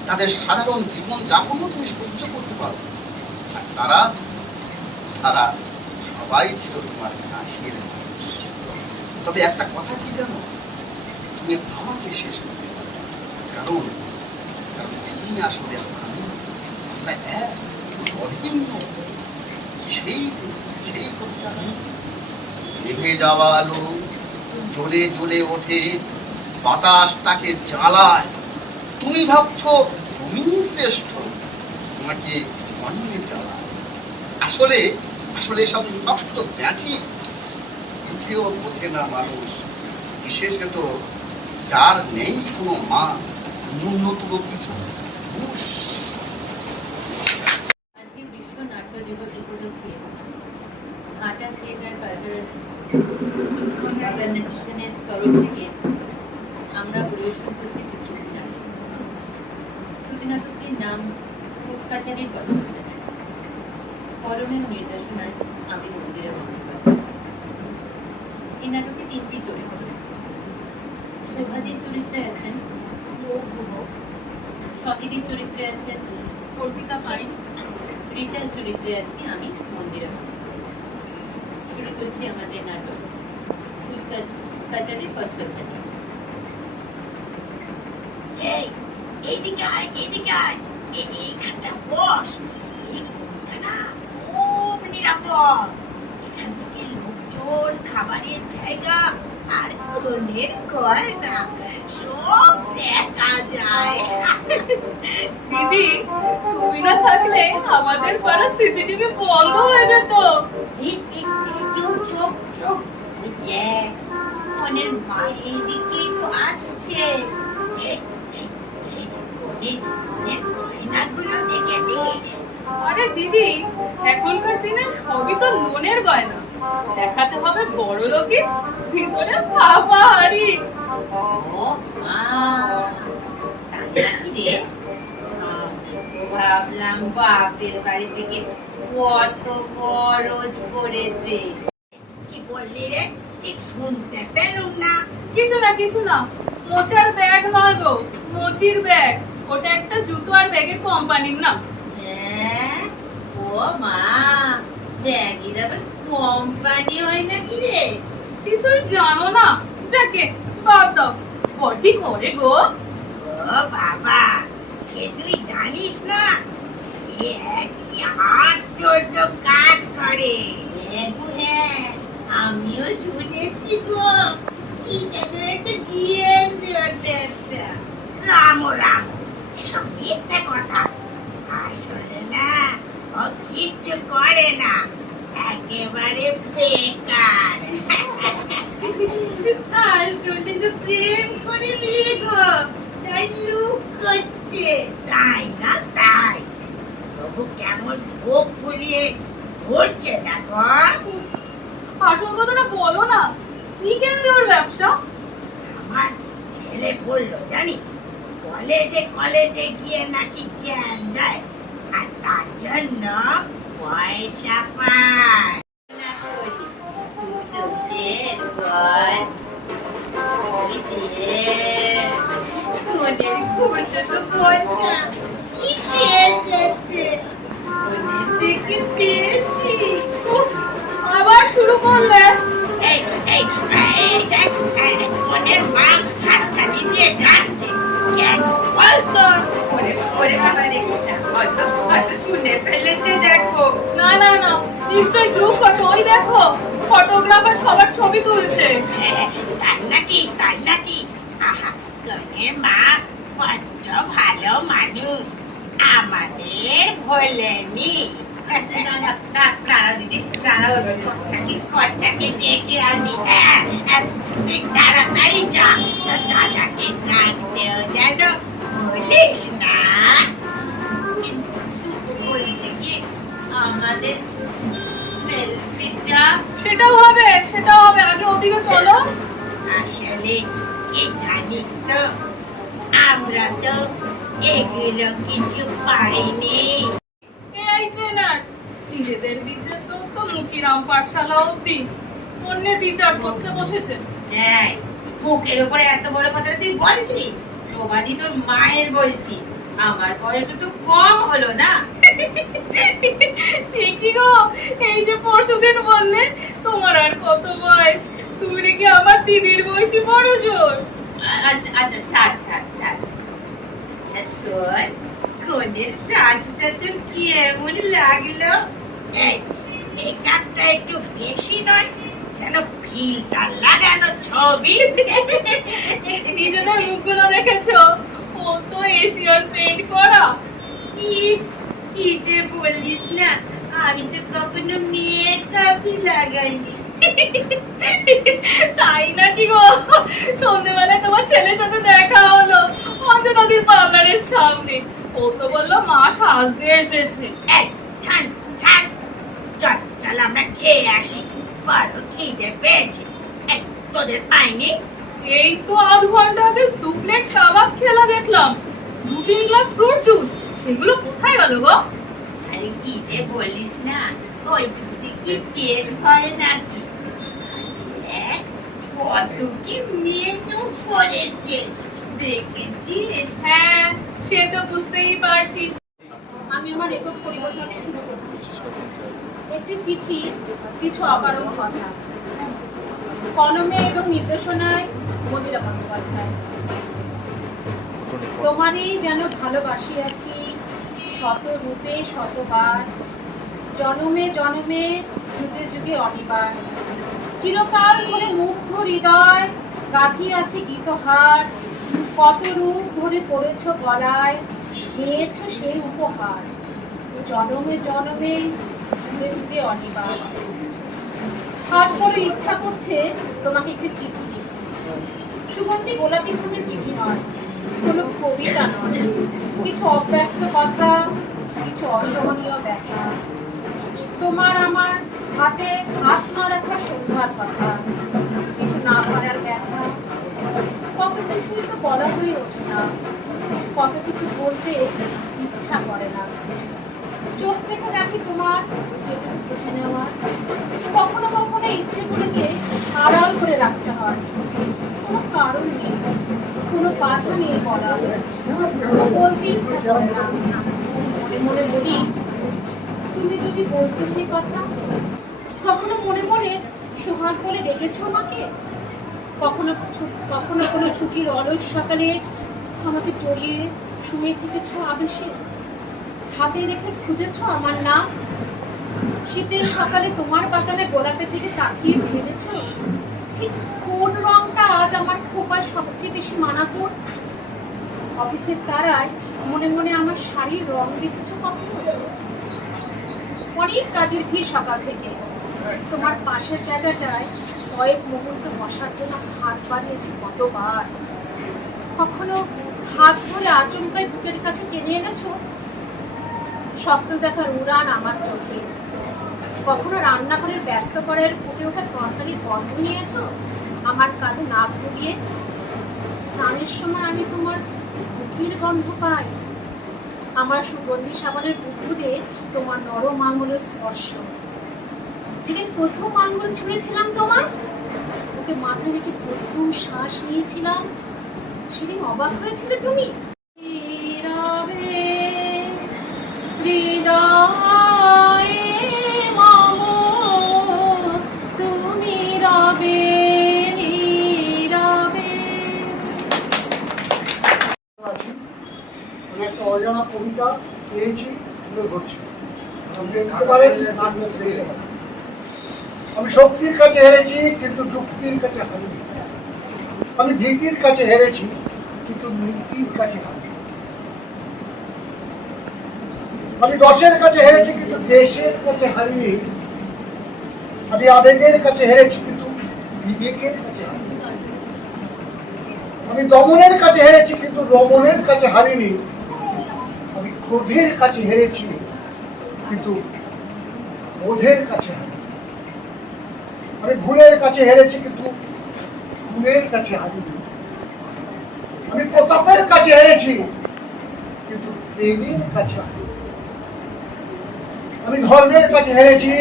তাদের সাধারণ জীবন যাপনও তুমি সহ্য করতে পারো। আর তারা তারা সবাই ছিল তোমার কাছের মানুষ। তবে একটা কথা কি জানো, তুমি আমাকে শেষ করতে পারো, কারণ তুমি আসলে আমরা এক অভিন্ন। সেই কথা নিভে যাওয়া আলো জ্বলে জ্বলে ওঠে, বাতাস তাকে জ্বালায়। তুমি ভাবছো তুমি শ্রেষ্ঠ, তোমাকে অন্যে জ্বালায়। আসলে সব শক্ত ব্যাচি, বুঝেও বোঝে না মানুষ, বিশেষত যার নেই কোনো মা, ন্যূনতম কিছু। আজকে বিশ্ব নাট্য দিবস উপলক্ষে ঘাটা থিয়েটার কালচারাল অর্গানাইজেশনের তরফ থেকে আমরা পরিবেশন করছি একটি শ্রুতি নাটক। শ্রুতি নাটকটির নাম কোর্ট কাছারির বচনচারী। কলমের নির্দেশনায় আমি মন্দিরা বন্দ্যোপাধ্যায়। এই নাটকে 3টি চরিত্র। শোভাদির চরিত্রে আছেন সতীর চরিত্রে আছেন কল্পিতা পাইন, রীতার চরিত্রে আছি আমি মন্দিরা। শুরু করছি আমাদের নাটক কাচারির কচকচারি। এইদিকে আয়, এইদিকে আয়, এইখানটা বস। এই কোণটা না খুব নিরাপদ। এখান থেকে লোকজন, খাবারের জায়গা আর কোণের গয়না সব দেখা যায়। দিদি, তুমি না থাকলে আমাদের পাড়া সিসিটিভি বন্ধ হয়ে যেত। চুপ চুপ চুপ, কোণের মা এইদিকেই তো আসছে। গয়নাগুলো দেখেছিস? আরে দিদি, এখনকার দিনে সবই তো লোনের গয়না। দেখাতে হবে বড় লোকে, ভিতরে পাপা হাড়ি। ও মা, কি রে? ভাবলাম বাপের বাড়ি থেকে কত খরচ করেছে। কি বললি রে? ঠিক শুনতে পেলুম না। কিছু না, মোচার ব্যাগ নয় গো, মোচির ব্যাগ। ওটা একটা জুতো আর ব্যাগের কোম্পানির নাম। ও মা, ব্যাগের আবার কোম্পানি হয় নাকি রে? কিছুই জানো না? যাকে বাদ দাও, বডি করে গো। ও বাবা, সে তুই জানিস না? সে এক আশ্চর্য কাজ করে। হ্যাঁ, আমিও শুনেছি গো। কি যেন একটা জ্ঞান দেওয়ার ব্যবসা। রাম এসব মিথ্যে কথা। আসলে না, ও কিচ্ছু করে না, একেবারে বেকার। আসলে তো প্রেম করে বিয়ে গো, তাই লুক করছে। তাই না? তাই তবু কেমন ভোগ ফুলিয়ে ধরছে দেখো। আসল কথাটা বলো না, কি জ্ঞান দেওয়ার ব্যবসা? আমার ছেলে বললো জানিস, কলেজে গিয়ে নাকি জ্ঞান দেয়, আর তার জন্য পয়সা পায়। আবার শুরু করলে? মনের মা হাতছানি কি দিয়ে ডাকছে কেন বলতো ওরে ওরে বাবা রে হয়তো হয়তো শুনে ফেলেছে দেখো না না না, নিশ্চয়ই গ্রুপ ফটো, ওই দেখো ফটোগ্রাফার সবার ছবি তুলছে। তাই নাকি আহা তোর মা বড্ড ভালো মানুষ আমাদের ভোলেনি দিদি কর্তাকে ডেকে আনি তুই তাড়াতাড়ি যা দাদাকে ডাকতেও যেন বলিস না বলছে কি আমাদের সেলফিটা সেটাও হবে, আগে ওদিকে চলো। আসলে কি জানিস তো আমরা তো এগুলো কিছু পাইনি। এই ট্রেনার নিজেদের বিচার তো মুচিরাম পাঠশালা অব্দি অন্যের বিচার করতে বসেছে। যাই মুখের উপরে এত বড় কথা তুই বললি? শোভাদি তোর মায়ের বলছি, আমার বয়স তো কম হলো না। সে কি গো, এই যে পরশুদিন বললে তোমার আর কত বয়স, তুমি নাকি আমার দিদির বয়সী বড় জোর। আচ্ছা আচ্ছা ছাড় ছাড় ছাড়। আচ্ছা শোন, কোনের শ্বাসটা তোর কি এমন লাগলো? এই কাজটা একটু বেশি নয় যেন ফিল্টার লাগানো ছবি। নিজেদের মুখগুলো দেখেছো? ও তো এশিয়ান পেইন্ট করা। কি যে বলিস না, আমি তো কখনো মেকআপই লাগাইনি। তাই নাকি গো? সন্ধ্যেবেলায় তোমার ছেলের সাথে দেখা হলো অঞ্জনাদির পার্লারের সামনে। ও তো বললো মা সাজতে এসেছে। এই ছাড় ছাড়, চল চল আমরা খেয়ে আসি, বড় খিদে পেয়েছে। তোদের পাইনি? এই তো আধ ঘন্টা আগে 2 প্লেট কাবাব খেলা দেখলাম, 2-3 গ্লাস ফ্রুট জুস, সেগুলো কোথায় গেল গো? আরে কি যে বলিস না, ওই যদি কি পেট ভরে নাকি? কত কি মেনু করেছে দেখেছিস? হ্যাঁ সে তো বুঝতেই পারছি। আমি আমার একক পরিবেশনাটি শুরু করছি। একটি চিঠি, কিছু অকারণ কথা। কলমে এবং নির্দেশনায় মন্দিরা বন্দ্যোপাধ্যায়। তোমারই যেন ভালোবাসি আছি শত রূপে শতবার, জনমে জনমে যুগে যুগে অনিবার। চিরকাল ধরে মুগ্ধ হৃদয় গাঁথি আছে গীতহার, কত রূপ ধরে পড়েছ গলায়, নিয়েছ সেই উপহার। জনমে জনমে যুগে যুগে অনিবার। আজ বড় ইচ্ছা করছে তোমাকে একটি চিঠি লিখি। সুগন্ধি গোলাপি ফুলের চিঠি নয়, কোনো কবিতা নয়, কিছু অব্যক্ত কথা, কিছু অসহনীয় ব্যাখ্যা। তোমার আমার হাতে হাত না রাখা সন্ধ্যার কথা, কিছু না পারার ব্যথা। কত কিছুই তো বলা হয়ে ওঠে না, কত কিছু বলতে ইচ্ছা করে না। চোখ রেখে রাখি তোমার যেটুকু বুঝে নেওয়ার। কখনো কখনো ইচ্ছেগুলোকে আড়াল করে রাখতে হয়, কোনো কারণ নেই, কোনো বাধা নেই বলা, বলতে ইচ্ছা করে না। মনে মনে বলি তুমি যদি বলতে সেই কথা। কখনো মনে মনে সোহাগ বলে ডেকেছ আমাকে, কখনো কখনো কোনো ছুটির অলস সকালে আমাকে জড়িয়ে শুয়ে থেকেছ আবেশে, হাতে রেখে খুঁজেছ আমার নাম। শীতের সকালে তোমার বাগানে গোলাপের দিকে তাকিয়ে ভেবেছ ঠিক কোন রংটা আজ আমার খোপায় সবচেয়ে বেশি মানাতো। অফিসের তারায় মনে মনে আমার শাড়ির রং বেছেছ কখনো। অনেক কাজের ভিড় সকাল থেকে, তোমার পাশের জায়গাটায় কয়েক মুহূর্ত বসার জন্য হাত বাড়িয়েছি কতবার। কখনো হাত ধরে আচমকায় বুকের কাছে টেনে এনেছো, স্বপ্ন দেখার উড়ান আমার চোখে। কখনো রান্নাঘরের ব্যস্ত করার ফুটে ওঠা তরকারির গন্ধ নিয়েছ আমার কাঁধে নাক জড়িয়ে। স্নানের সময় আমি তোমার মুখের গন্ধ পাই, আমার সুগন্ধি সাবানের বুদবুদে তোমার নরম আঙুলের স্পর্শ। যেদিন প্রথম আঙুল ছুঁয়েছিলাম তোমার, ওকে মাথায় রেখে প্রথম শ্বাস নিয়েছিলাম, সেদিন অবাক হয়েছিলে তুমি। হৃদয়ে মম তুমি রবে নীরবে। একটা অজানা কবিতা পেয়েছি, তুলে ধরছি। আপনি দেখতে পারেন, আমি শক্তির কাছে হেরেছি কিন্তু যুক্তির কাছে হারিনি। আমি ভীতির কাছে হেরেছি কিন্তু নীতির কাছে হারিনি। আমি দশের কাছে হেরেছি কিন্তু দেশের কাছে হারিনি। আমি আবেগের কাছে হেরেছি কিন্তু বিবেকের কাছে হারিনি। আমি দমনের কাছে হেরেছি কিন্তু রমণের কাছে হারিনি। আমি ক্রোধের কাছে হেরেছি কিন্তু বোধের কাছে হারিনি। আমি ভুলের কাছে হেরেছি কিন্তু গুণের কাছে হারিনি। আমি প্রতাপের কাছে হেরেছি কিন্তু প্রেমের কাছে হারিনি। আমি ধর্মের কাছে হেরেছি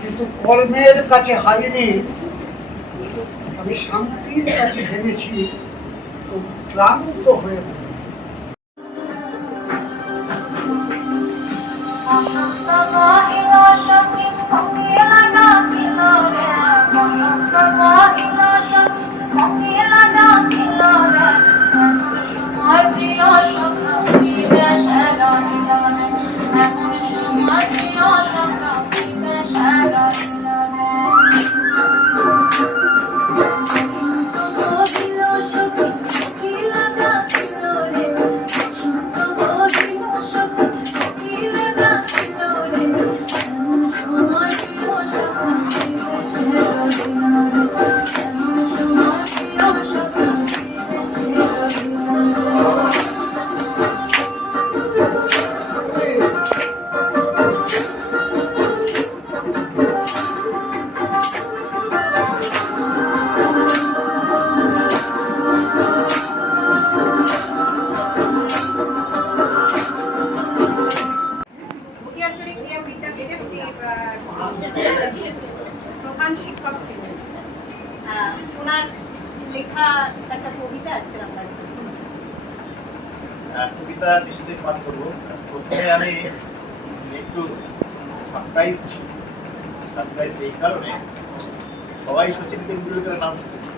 কিন্তু কর্মের কাছে হারিনি। আমি শান্তির কাছে হেরেছি তো ক্লান্ত হয়ে পড়ি। প্রধান শিক্ষক ছিলেন। ওনার লেখা একটা কবিতা আছে আমরা কবিতা নিশ্চয়ই পাঠ করবো। প্রথমে আমি একটু সারপ্রাইজ এই কারণে, সবাই সচিন তেন্ডুলকরের নাম শুনেছে,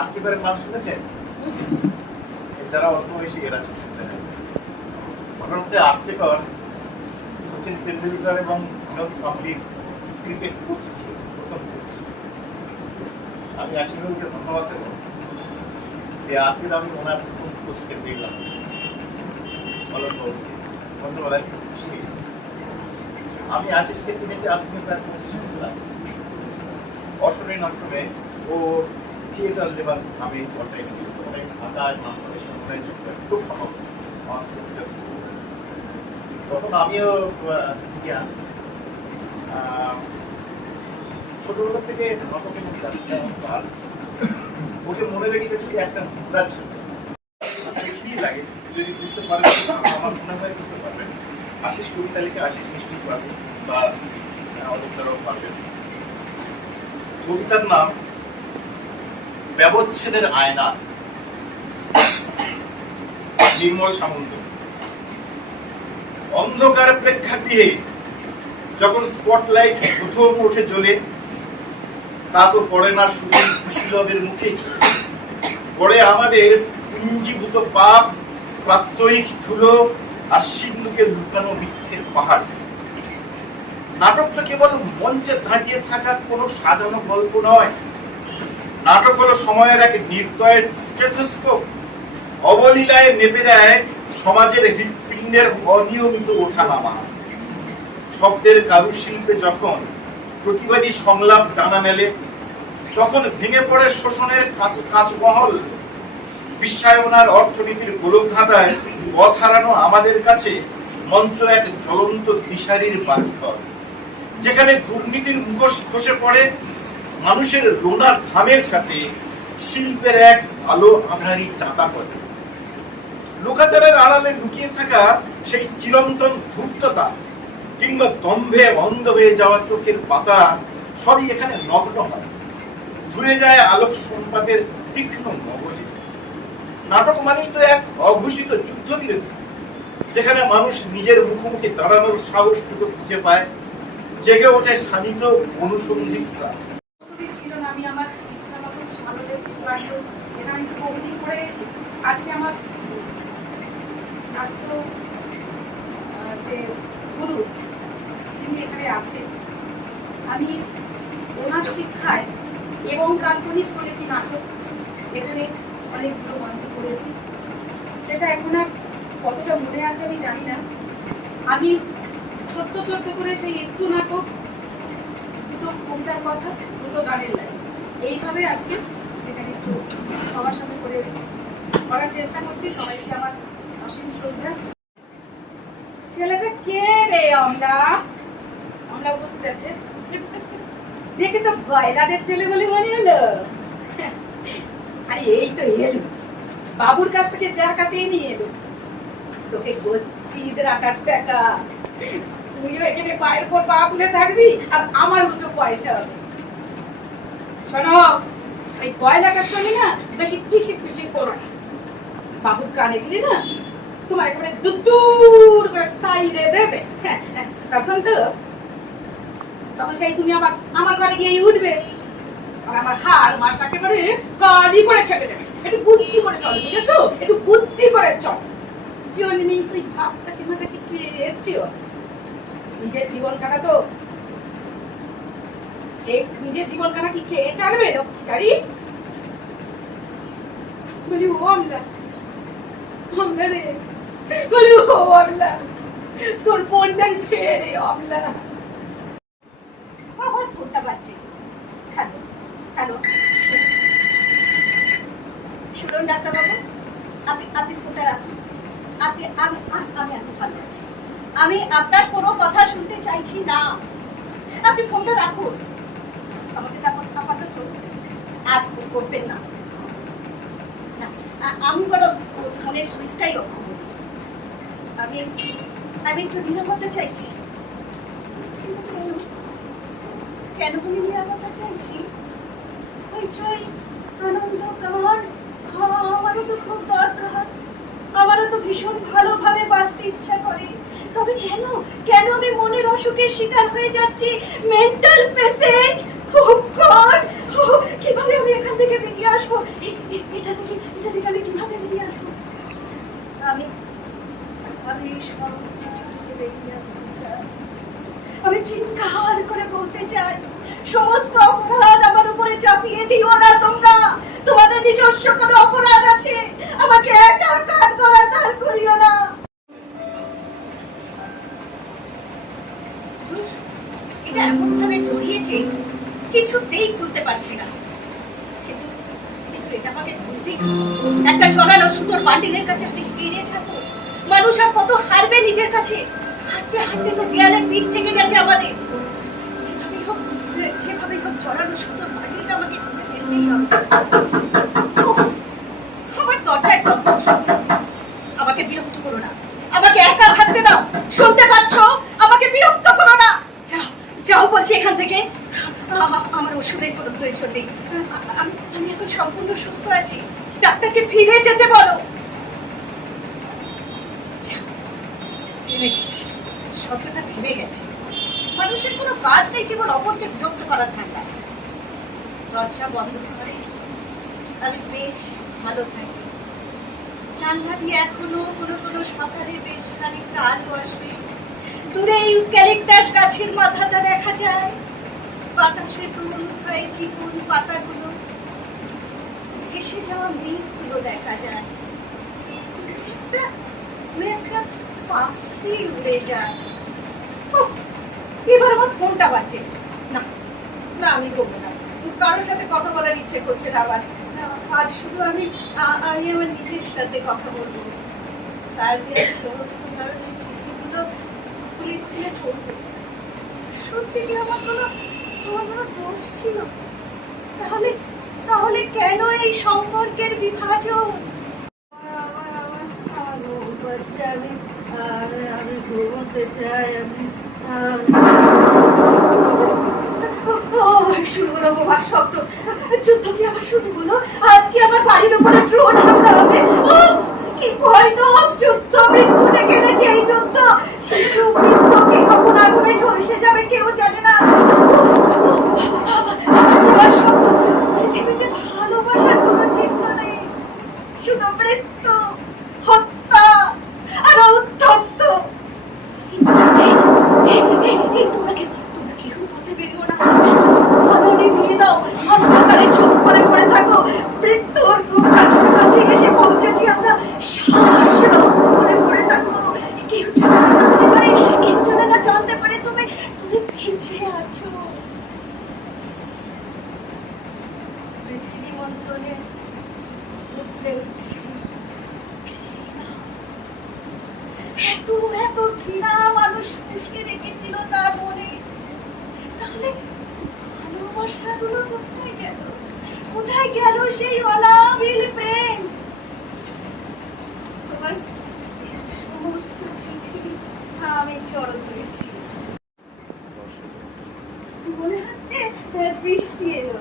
আর্চিবারের নাম শুনেছেন? যারা অল্প বয়সী এরা শুনেছেন। ঘটনা হচ্ছে আর্চিকর সচিন তেন্ডুলকর এবং বিনোদ কাম্বলির ক্রিকেট কোচ ছিল, প্রথম কোচ। আমি আশিনুরকে ধন্যবাদ দেবো যে আজকে আমি ওনার প্রথম কোচকে দেখলাম। ধন্যবাদ, খুশি হয়েছি। আমি আশিসকে চিনেছি আজ থেকে প্রায় 25 বছর আগে। অশরী নাট্যমে ও থিয়েটার লেবার আমি বসাই অনেক আকাশ খুব সম্ভব তখন আমিও ছোটবেলা থেকে নাটকে ওকে মনে রেখেছে শুধু একটা মুদ্রার জন্য। কি লাগে যদি বুঝতে পারেন, আমার মনে হয় বুঝতে পারবেন। আশিস কবিতা লিখে আশিস নিশ্চয়ই পারবে বা অনেকটাও পারবে। কবিতার নাম ব্যবচ্ছেদের আয়না, নির্মল সামন্ত। অন্ধকার প্রেক্ষাগৃহে যখন স্পটলাইট প্রথম উঠে জ্বলে, তা তো পড়ে না শুধু কুশীলবের মুখে, পড়ে আমাদের পুঞ্জীভূত পাপ, প্রাত্যহিক ধুলো আর সিন্ধুকের লুকানো মিথ্যের পাহাড়। নাটক তো কেবল মঞ্চে দাঁড়িয়ে থাকার কোনো সাজানো গল্প নয়। নাটক হলো সময়ের এক নির্দয় স্টেথোস্কোপ, অবলীলায় মেপে দেয় সমাজের হৃৎপিণ্ডের অনিয়মিত ওঠানামা। শব্দের কারুশিল্পে যখন প্রতিবাদী সংলাপ টানা মেলে, তখন ভেঙে পড়ে শোষণের কাঁচমহল। বিশ্বায়নার অর্থনীতির গোলকধাঁধায় পথ হারানো আমাদের কাছে মঞ্চ এক জ্বলন্ত দিশারির বাতিঘর, যেখানে দুর্নীতির মুখোশ খসে পড়ে মানুষের রোনার ঘামের সাথে শিল্পের এক আলো আঁধারি চাঁদা পড়ে। লোকাচারের আড়ালে লুকিয়ে থাকা সেই চিরন্তন ধূর্ততা কিংবা দম্ভে অন্ধ হয়ে যাওয়া চোখের পাতা সবই এখানে নগ্ন হয়, ধুয়ে যায় আলোক সম্পাদের তীক্ষ্ণ মগজে। নাটক মানেই তো এক অঘোষিত যুদ্ধবিরতি, যেখানে মানুষ নিজের মুখোমুখি দাঁড়ানোর সাহসটুকু খুঁজে পায়, জেগে ওঠে শানিত অনুসন্ধিৎসা। ছিল না, আমি আমার ইচ্ছা মতো ভালো দেখতে পারলেও সেটা আমি একটু কমপ্লিট করে গেছি। আজকে আমার নাট্য যে গুরু তিনি এখানে আছেন, আমি ওনার শিক্ষায় এবং কাল্পনিক বলে একটি নাটক এখানে অনেকগুলো মঞ্চে করেছি। সেটা এখন আর কতটা মনে আছে আমি জানি না। আমি ছোট্ট ছোট্ট করে সেই একটু নাটক, দুটো কবিতার কথা, দুটো গানের লাইন, এইভাবে আজকে সেটাকে একটু সবার সাথে করে করার চেষ্টা করছি। সবাইকে আমার অসীম শ্রদ্ধা। ছেলেটা কে রে? অমলা অমলা উপস্থিত আছে। দেখে তো গয়লাদের ছেলে বলে মনে হলো। আরে এই তো এলো, বাবুর কাছ থেকে যার কাছে নিয়ে এলো। তোকে গচ্ছিত রাখার টাকা, তুইও এখানে পায়ের পর পা তুলে থাকবি আর আমার দুটো পয়সা হবে। শোনো, এই গয়লাটার সঙ্গে না বেশি পিসি পিসি করো না। বাবুর কানে দিলি না তোমার একেবারে দূর করে তাইরে দেবে। তখন সেই তুমি আমার ঘরে গিয়ে উঠবে আর আমার হার মাস একেবারে গাড়ি করে ছেড়ে দেবে। একটু বুদ্ধি করে চল, বুঝেছো? একটু বুদ্ধি করে চল। জন্মেই তুই ভাবটাকে মাটাকে কিনেছিস। নিজের জীবন কাটা তো নিজের জীবন কাটা কি খেয়ে চালবে লক্ষ্মী? বলি ও আমলা, আমলা রে, বলি ও আমলা, তোর বোনটা খেয়ে রে আমলা। আমার ফোনটা বাজছে। হ্যালো হ্যালো, শুনুন ডাক্তারবাবু, আপনি ফোনটা রাখুন। আমি এত ভালো আছি। আমি আপনার কোনো কথা শুনতে চাইছি না। আপনি ফোনটা রাখুন। আমাকে তারপর আপাতত আর ফোন করবেন না। আমি বড় ফোনের সুইচটাই অফ করব। আমি একটু নিরাপত্তা চাইছি। কেন আমি নিরাপত্তা চাইছি? হইচই, আনন্দ, গান আমারও তো খুব দরকার। আমারও তো ভীষণ ভালোভাবে বাঁচতে ইচ্ছা করে। তবে কেন আমি মনের অসুখের শিকার হয়ে যাচ্ছি? Mental patient. কিভাবে আমি এখান থেকে বেরিয়ে আসবো? এটা থেকে আমি কিভাবে বেরিয়ে আসবো? আমি সব কিছু থেকে বেরিয়ে আসতে চাই। আমি চিৎকার করে বলতে চাই, সমস্ত অপরাধ আমার উপরে চাপিয়ে দিও না তোমরা। তোমাদের নিজস্ব কোনো অপরাধ আছে, আমাকে একা কাজ করা তার করিও না। এটা এমন ভাবে জড়িয়েছে কিছুতেই খুলতে পারছি না। কিন্তু এটা আমাকে খুলতেই হবে। একটা জড়ানো সুতোর বান্ডিলের কাছে এড়িয়ে থাকো। মানুষ আর কত হারবে নিজের কাছে? হাঁটতে হাঁটতে তো দেয়ালের পিঠ থেকে গেছে আমাদের। যেভাবেই হোক জড়ানো সুতোর বান্ডিলটা আমাকে খুলে ফেলতেই হবে। আমার দরজায় কত, আমাকে বিরক্ত করো না, আমাকে একা থাকতে দাও। শুনতে পাচ্ছ? আমাকে বিরক্ত করো না। যাও বলছি এখান থেকে। আমার ওষুধের কোনো প্রয়োজন নেই। আমি এখন সম্পূর্ণ সুস্থ আছি। ডাক্তারকে ফিরে যেতে বলো। থেমে গেছে, শব্দটা থেমে গেছে। মানুষের কোনো কাজ নেই কেবল অপরকে বিরক্ত করার ধান্দা। দরজা বন্ধ করে আমি বেশ ভালো থাকি। জানলা দিয়ে এখনো কোনো সকালে বেশ খানিকটা আলো আসবে। দূরে ইউক্যালিপটাস গাছের মাথাটা দেখা যায়। বাতাসে দুল হয়ে চিকুন পাতাগুলো, ভেসে যাওয়া মেঘগুলো দেখা যায়। একটা পাখি উড়ে যায়। এবার আমার ফোনটা বাজছে। না, আমি করবো না। কারোর সাথে কথা বলার ইচ্ছে করছে না আবার। আজ শুধু আমি আমার নিজের সাথে কথা বলবো। তার যে সমস্ত ধরনের চিঠিগুলো খুলে খুলে পড়বো। সত্যি কি আমার কোনো দোষ ছিল? তাহলে কেন এই সম্পর্কের বিভাজন? আমি ঘুমোতে চাই। শুরু হলো বোমার শব্দ। যুদ্ধ কি আবার শুরু হলো? আজকে আমার বাড়ির উপরে ড্রোন হামলা হবে। কি ভয়ানক যুদ্ধ! মৃত্যু ডেকে এনেছে এই যুদ্ধ। শিশু বৃদ্ধকে কখন আগুনে ঝলসে যাবে কেউ জানে না। পৃথিবীতে ভালোবাসার কোনো চিহ্ন নেই, শুধু মৃত্যু, হত্যা এত এত ঘৃণা মানুষ পুষকে রেখেছিল তার মনে, তাহলে ভালোবাসাগুলো কোথায় গেল? কোথায় গেল সেই অনাবিল প্রেম? তোমার সমস্ত চিঠি আমি জড়ো ধরেছি, মনে হচ্ছে বৃষ্টি এলো।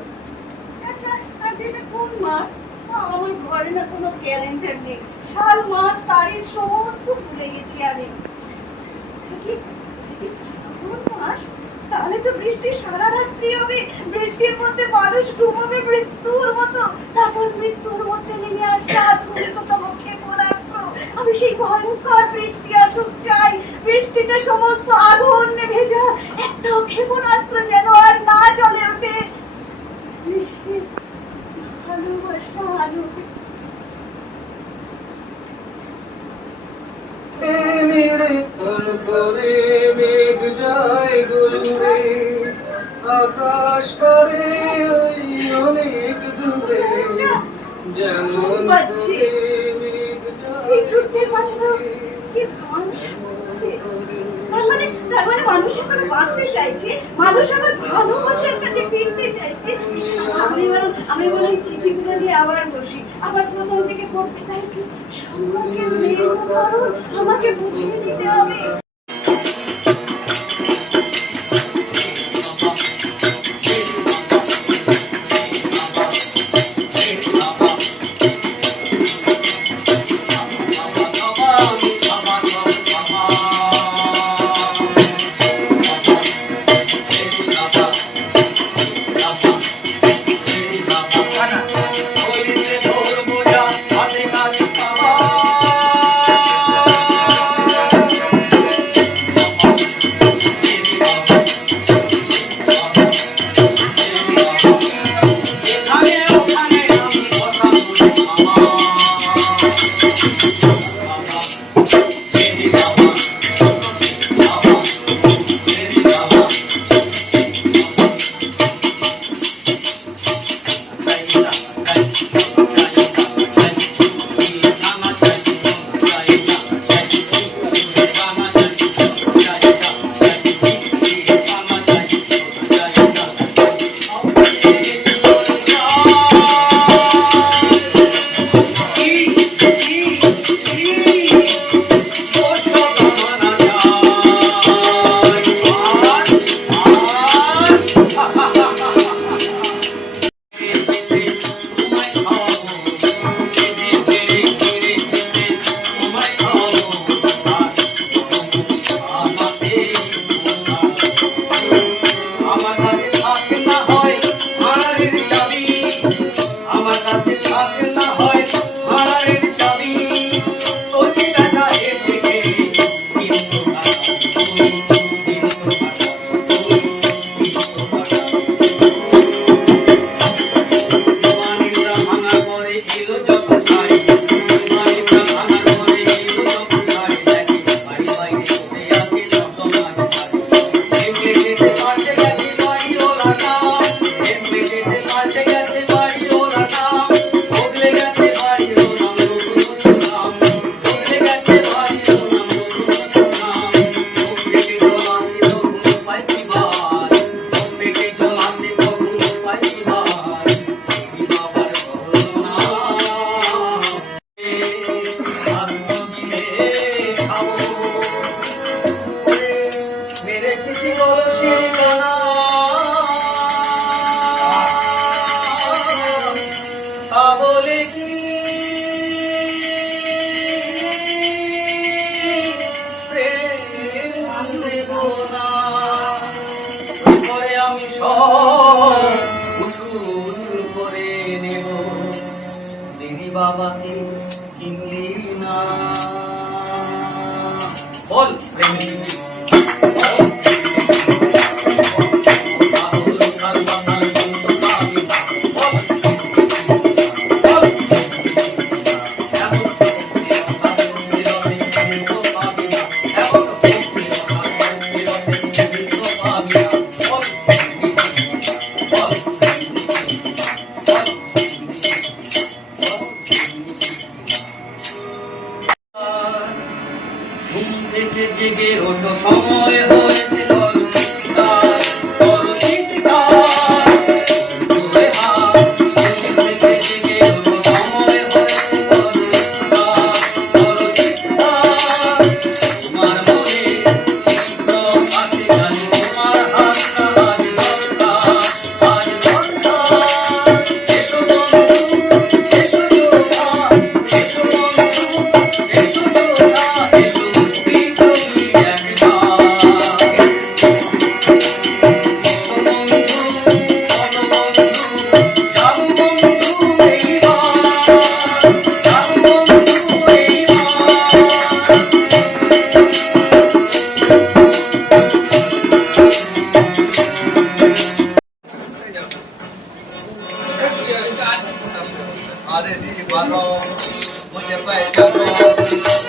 আচ্ছা, আজ এটা কোন মাস? আমার ঘরে না কোনো ক্যালেন্ডার নেই, সাল মাস তারিখ সমস্ত ভুলে গেছি আমি। শ্রাবণ মাস, তাহলে তো বৃষ্টি সারা রাত্রি হবে, বৃষ্টির মধ্যে মানুষ ঘুমাবে মৃত্যুর মতো, তারপর মৃত্যুর মধ্যে নেমে আসবে আধুনিকতম ক্ষেপণাস্ত্র। আমি সেই ভয়ঙ্কর বৃষ্টি আসুক চাই, বৃষ্টিতে সমস্ত আগুন নেভে যা, একটাও ক্ষেপণাস্ত্র যেন আর না জ্বলে ওঠে। বৃষ্টি ভালোবাসা আলো। মেঘ যায় গলবে, আকাশ করে ওই অনেক দূরে, যেমন এই যুদ্ধের মাঝখানে কি গান শুনছে? তার মানে মানুষ এখন বাঁচতে চাইছে, মানুষ এখন ভালোবাসার কাছে ফিরতে চাইছে। আমি বরং চিঠিগুলো নিয়ে আবার বসি, আবার প্রথম থেকে পড়তে। তাই কি সম্মুখে মেঘ করো, আমাকে বুঝিয়ে দিতে হবে। বাবাকে চিনলি না, বল থেকে জেগে ওঠো, সময় হয়েছে করো চিৎকার, করো চিৎকার। জোরে হাত, ঘুম থেকে জেগে ওঠো, সময় হয়েছে করো চিৎকার, করো চিৎকার। তোমার মনে বিক্রম আছে জানি, তোমার হাতটা আজ দরকার, আজ দরকার। এসো বন্ধু, এসো যোদ্ধা, এসো বন্ধু, এসো যোদ্ধা, এসো বিপ্লবী একবার। এসো বন্ধু, বলো বন্ধু, যাবো বন্ধু এইবার, যাবো বন্ধু এইবার। अरे दीवानो मुझे पहचानो,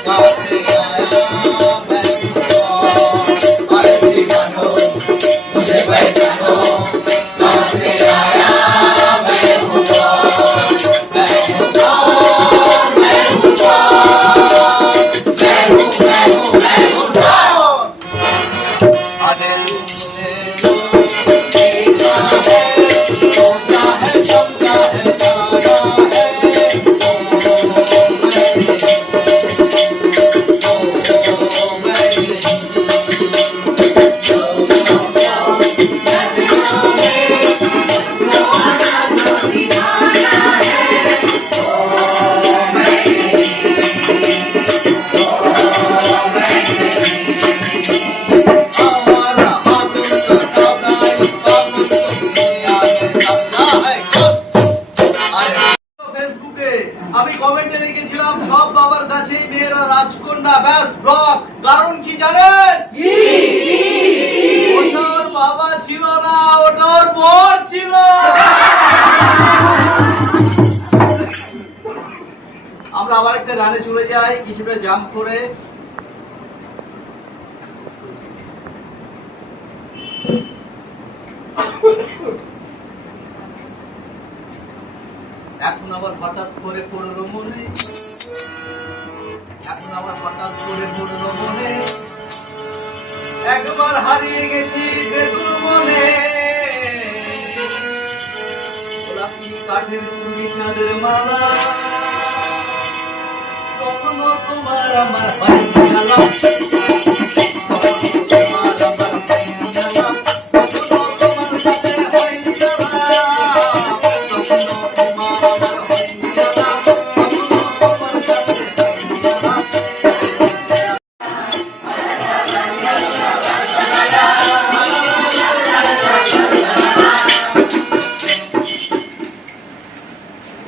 कहाँ से आया मैं हूँ। अरे दीवानो मुझे पहचानो, कहाँ से आया मैं हूँ। मैं हूँ कौन, मैं हूँ कौन, मैं हूँ कौन। अरे तुमने जो देखा है, सोचा है, समझा है, जाना है। ফেসবুকে আমি কমেন্টে লিখেছিলাম সব বাবার কাছে মেয়েরা রাজকন্যা, ব্যাস ব্লক। কারণ কি জানেন? ওটার বাবা ছিল না, ওটার বর ছিল। আমরা আবার একটা গানে চলে যাই, কিছুটা জাম্প করে। এখন আবার হঠাৎ করে পড়লো মনে, এখন আবার হঠাৎ করে পড়লো মনে, একবার হারিয়ে গেছি বেদুর মনে। গোলাপি কাঠের চুড়ি চাঁদের মালা, কখনো তোমার আমার হয়নি আলা, কখনো তোমার আমার হয়নি আলা, কখনো তোমার সাথে হয়নি আলা, কখনো তোমার আমার হয়নি আলা, কখনো তোমার সাথে হয়নি আলা।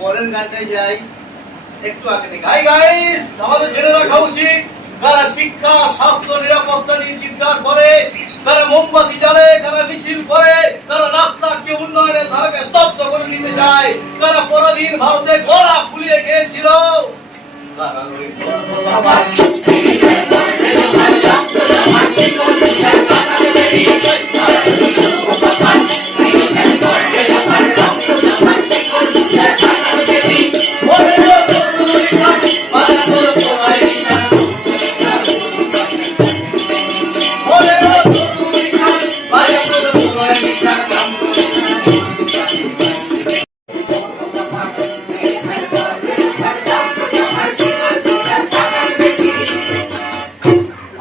পরের গানটায় যাই, একটু আগে থেকে। হাই গাইস, আমাদের জেনে রাখা উচিত কারা শিক্ষা, স্বাস্থ্য, নিরাপত্তা নিয়ে চিন্তার করে, কারা মোমবাতি জ্বালে, কারা মিছিল করে, কারা রাস্তাকে উন্নয়নের ধারাকে স্তব্ধ করে দিতে চায়, কারা পরাধীন ভারতে গোড়া ফুলিয়ে গিয়েছিল, কারা ওই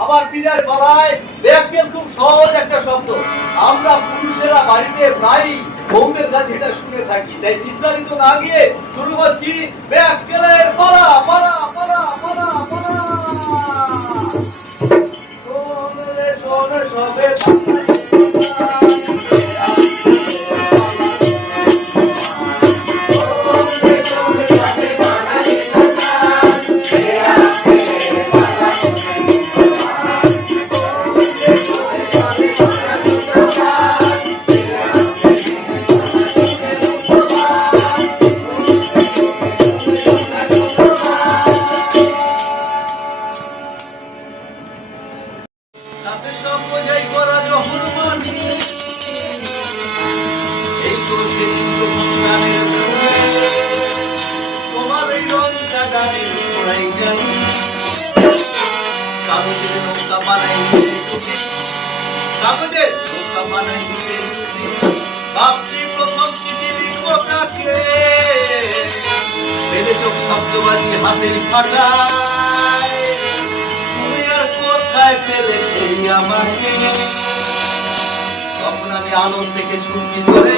আমার পীরের গলায় ব্যাককেল খুব সহজ একটা শব্দ। আমরা পুরুষেরা বাড়িতে প্রায় বউদের কাছে এটা শুনে থাকি, তাই বিস্তারিত না গিয়ে শুরু করছি ব্যাককেলের পালা পালা পালা পালা পালা। শোন রে শোন সবে তাতে সব বোঝাই করা যখন মানি, এই তো সেই প্রথম গানের সুরে, তোমার এই রংটা গানের পড়াই জানি। কাগজের নৌকা বানাই নিজের টুপি, কাগজের নৌকা বানাই নিজের টুপি। ভাবছি প্রথম চিঠি লিখবো কাকে, বেঁধে চোখ শব্দবাজি হাতের কাটায়, তুমি আর কোথায় পেলে সেই আমাকে। তখন আমি আলোর থেকে ছুটছি ধরে,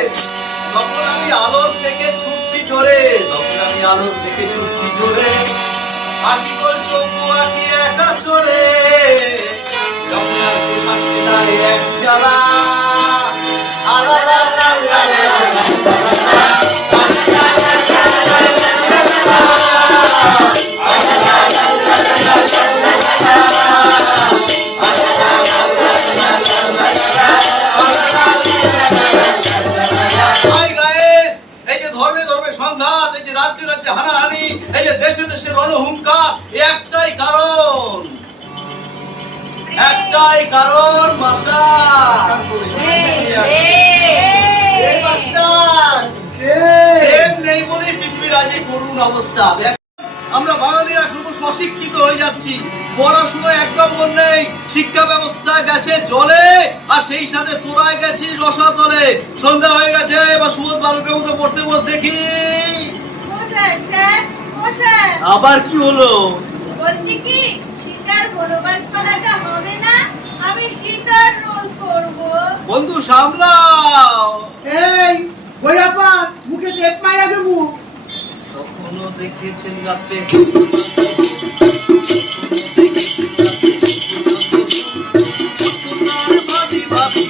তখন আমি আলোর থেকে ছুটছি ধরে, তখন আমি আলোর থেকে ছুটছি ধরে, আঁকি গোল চৌকো আঁকি একা চড়ে, যখন আর পোষাচ্ছি না এক জ্বালা। এই যে ধর্মে ধর্মে সংঘাত, এই যে রাজ্যে রাজ্যে হানাহানি, এই যে দেশে দেশে রণহুঙ্কার, একটাই কারণ, একটাই কারণ মাস্টার, প্রেম নেই বলেই পৃথিবীর আজ এই করুণ অবস্থা। আমরা বাঙালিরা ক্রমশ অশিক্ষিত হয়ে যাচ্ছি, পড়াশোনা একদম মন নেই, শিক্ষা ব্যবস্থা গেছে জলে, আর সেই সাথে তোরাই গেছিস রসাতলে। সন্ধ্যা হয়ে গেছে, এবার সুবোধ বালকের মতো পড়তে বস দেখি। আবার কি হলো? বলছি কি সীতার বনবাস পালাটা হবে না, আমি সীতার রোল করব। বন্ধু সামলাও। এই বইয়াপা মুখে টেপ মারা দেবো। কখনো দেখেছেন রাতে ভাবি ভাবি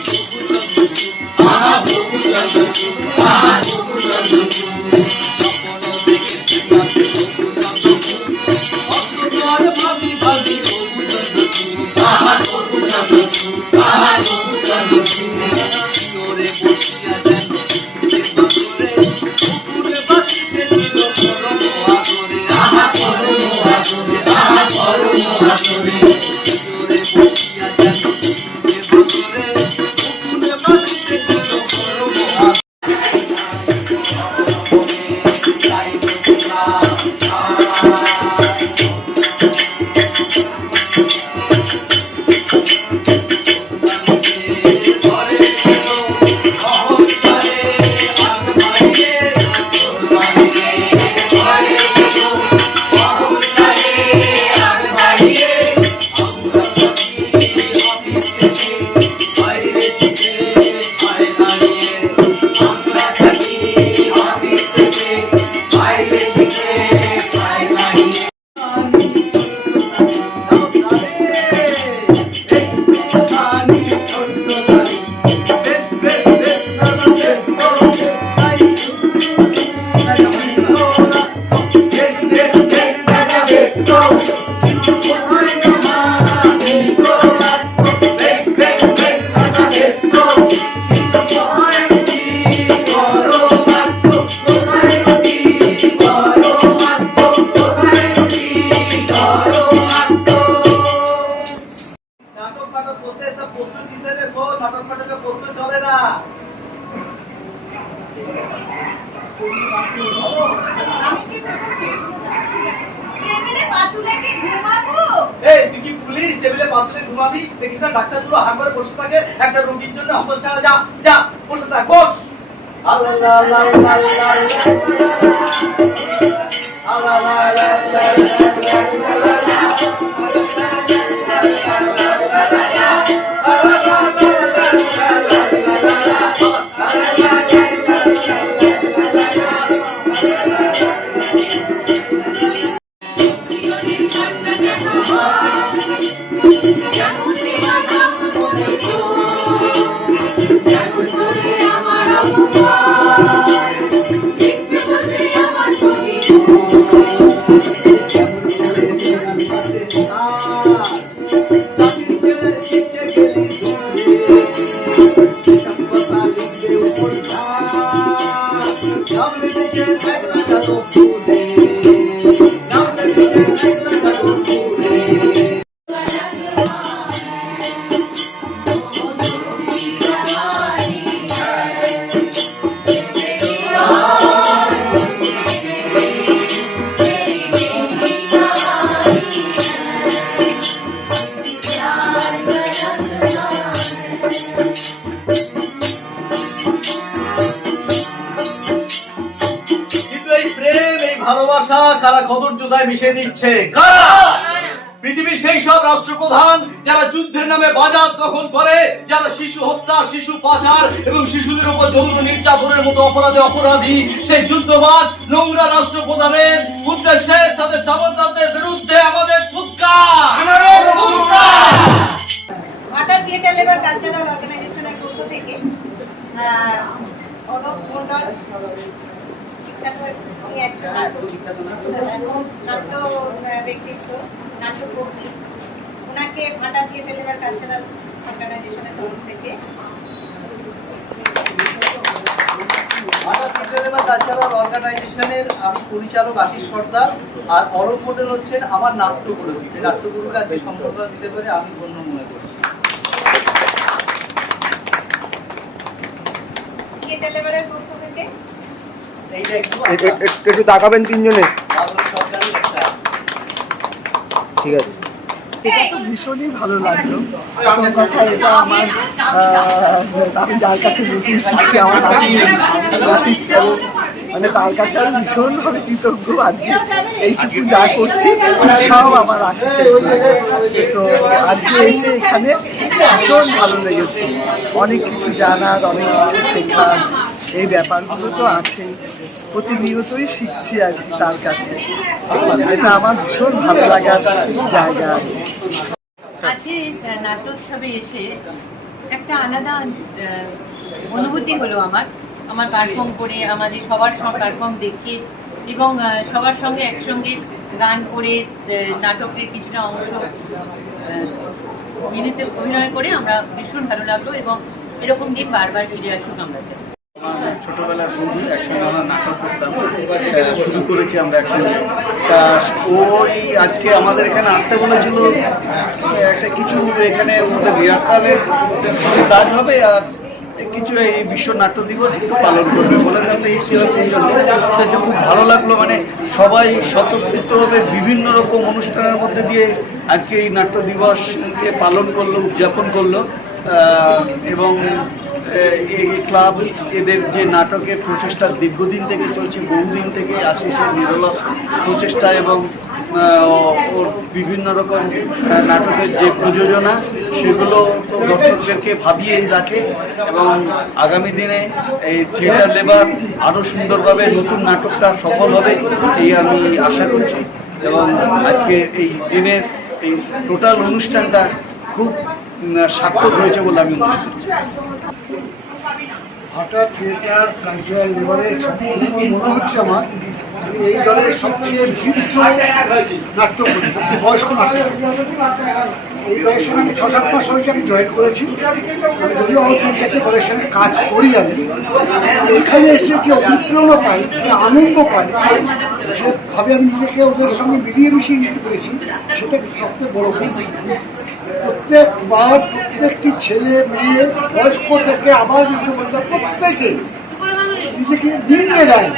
ঘুমাবি দেখিস না ডাক্তার গুলো হাঁ করে বসে থাকে একটা রোগীর জন্য হত ছাড়া। যা যা বসে থাক, বস। কদর্যতায় মিশিয়ে দিচ্ছে। কারা? পৃথিবীর সেই সব রাষ্ট্রপ্রধান যারা যুদ্ধের নামে বাজার দখল করে, যারা শিশু হত্যা, শিশু পাচার এবং শিশুদের উপর যৌন নির্যাতনের মতো অপরাধে অপরাধী, সেই যুদ্ধবাজ নোংরা রাষ্ট্রপ্রধানের উদ্দেশ্যে তাদের দাবদারদের বিরুদ্ধে আমাদের ভাটা থিয়েটার লেবার কালচারাল অর্গানাইজেশনের পক্ষ থেকে অলোক মণ্ডল নাট্য ব্যক্তিত্ব, নাট্যকর্মী, ওনাকে ভাটা থিয়েটার লেবার কালচারাল অর্গানাইজেশনের তরফ থেকে কালচারাল অর্গানাইজেশনের আমি পরিচালক আশিস সর্দার, আর অলোক মণ্ডল হচ্ছেন আমার নাট্যগুরু। এই নাট্যগুরুকে আজকে সম্বর্ধনা দিতে পারে আমি ধন্য মনে করছি। থিয়েটার লেবারের পক্ষ থেকে এইটা একটু তাকাবেন তিনজনে, ঠিক আছে? এটা তো ভীষণই ভালো লাগলো। প্রথম কথা, এটা আমার আমি যার কাছে নতুন শিখছি, আমার আশিস, মানে তার কাছে আমি ভীষণভাবে কৃতজ্ঞ। আজকে এইটুকু যা করছি সব আমার আশিসের জন্য। তো আজকে এসে এখানে ভীষণ ভালো লেগেছে, অনেক কিছু জানার, অনেক কিছু শেখার, এই ব্যাপারগুলো তো আছেই, প্রতিনিয়তই শিখছি আর কি তার কাছে। এটা আমার ভীষণ ভালো লাগার জায়গা। আজকে নাট্যোৎসবে এসে একটা আলাদা অনুভূতি হলো আমার পারফর্ম করে, আমাদের সবার পারফর্ম দেখে এবং সবার সঙ্গে একসঙ্গে গান করে নাটকের কিছুটা অংশ অভিনয় করে আমরা ভীষণ ভালো লাগলো এবং এরকম দিন বারবার ফিরে আসুক আমরা চাই। ছোটবেলার বন্ধু, একসঙ্গে আমরা নাটক করতাম, শুরু করেছি আমরা একসঙ্গে। ওই আজকে আমাদের এখানে আসতে বলেছিল, একটা কিছু এখানে ওদের রিহার্সালের কাজ হবে আর কিছু এই বিশ্ব নাট্য দিবস একটু পালন করবে বলে আমরা এসেছিলাম। সেই জন্য খুব ভালো লাগলো, মানে সবাই স্বতঃস্ফূর্তভাবে বিভিন্ন রকম অনুষ্ঠানের মধ্যে দিয়ে আজকে এই নাট্য দিবসকে পালন করলো, উদযাপন করলো। এবং এই ক্লাব এদের যে নাটকের প্রচেষ্টা দীর্ঘদিন থেকে চলছে, বহুদিন থেকে আশিসের নিরলস প্রচেষ্টা এবং ওর বিভিন্ন রকম নাটকের যে প্রযোজনা, সেগুলো তো দর্শকদেরকে ভাবিয়ে রাখে এবং আগামী দিনে এই থিয়েটার লেবার আরও সুন্দরভাবে নতুন নাটকটা সফল হবে এই আমি আশা করছি। এবং আজকে এই দিনের এই টোটাল অনুষ্ঠানটা খুব সার্থক হয়েছে বলে আমি মনে করছি। ভাটা থিয়েটার কালচারাল লেবারের মনে হচ্ছে আমার এই দলের সবচেয়ে বৃদ্ধ নাট্যকর্মী, সবচেয়ে বয়স্ক নাট্যকর্মী। এই দলের সঙ্গে আমি 6-7 মাস হয়েছে আমি জয়েন করেছি। আমি যদিও আমার 3-4টে দলের সঙ্গে কাজ করি, আমি এখানে এসে যে অনুপ্রেরণা পাই, যে আনন্দ পাই, যেভাবে আমি নিজেকে ওদের সঙ্গে মিলিয়ে মিশিয়ে নিতে পেরেছি, সেটা সবচেয়ে বড় কথা। প্রত্যেকবার প্রত্যেকটি ছেলে মেয়ে বয়স্ক থেকে আবার প্রত্যেকে নিজেকে নিংড়ে দেয়,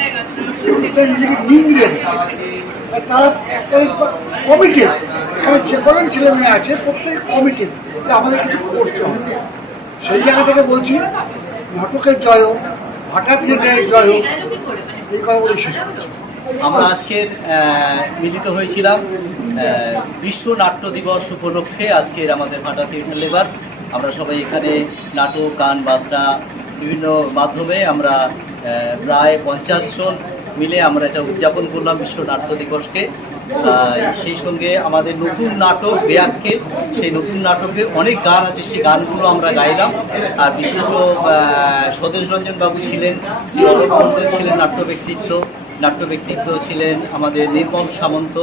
নিজেকে নিংড়ে দেয়। তারা কমিটেড, এখানে যে কজন ছেলে মেয়ে আছে প্রত্যেক কমিটেড যে আমাদের কিছু করতে হবে। সেই জায়গা থেকে বলছি, নাটকের জয় হোক, ভাটা থিয়েটারের জয় হোক, এই কথা বলে শেষ করছি। আমরা আজকের মিলিত হয়েছিলাম বিশ্ব নাট্য দিবস উপলক্ষে। আজকের আমাদের ভাটা থিয়েটার লেবার আমরা সবাই এখানে নাটক, গান, বাজনা বিভিন্ন মাধ্যমে আমরা প্রায় 50 জন মিলে আমরা এটা উদযাপন করলাম বিশ্ব নাট্য দিবসকে। সেই সঙ্গে আমাদের নতুন নাটক বেয়াক্কেল, সেই নতুন নাটকের অনেক গান আছে, সেই গানগুলো আমরা গাইলাম। আর বিশিষ্ট স্বদেশ রঞ্জন বাবু ছিলেন, শ্রী অলোক মণ্ডল ছিলেন নাট্য ব্যক্তিত্ব ছিলেন আমাদের নির্মল সামন্ত,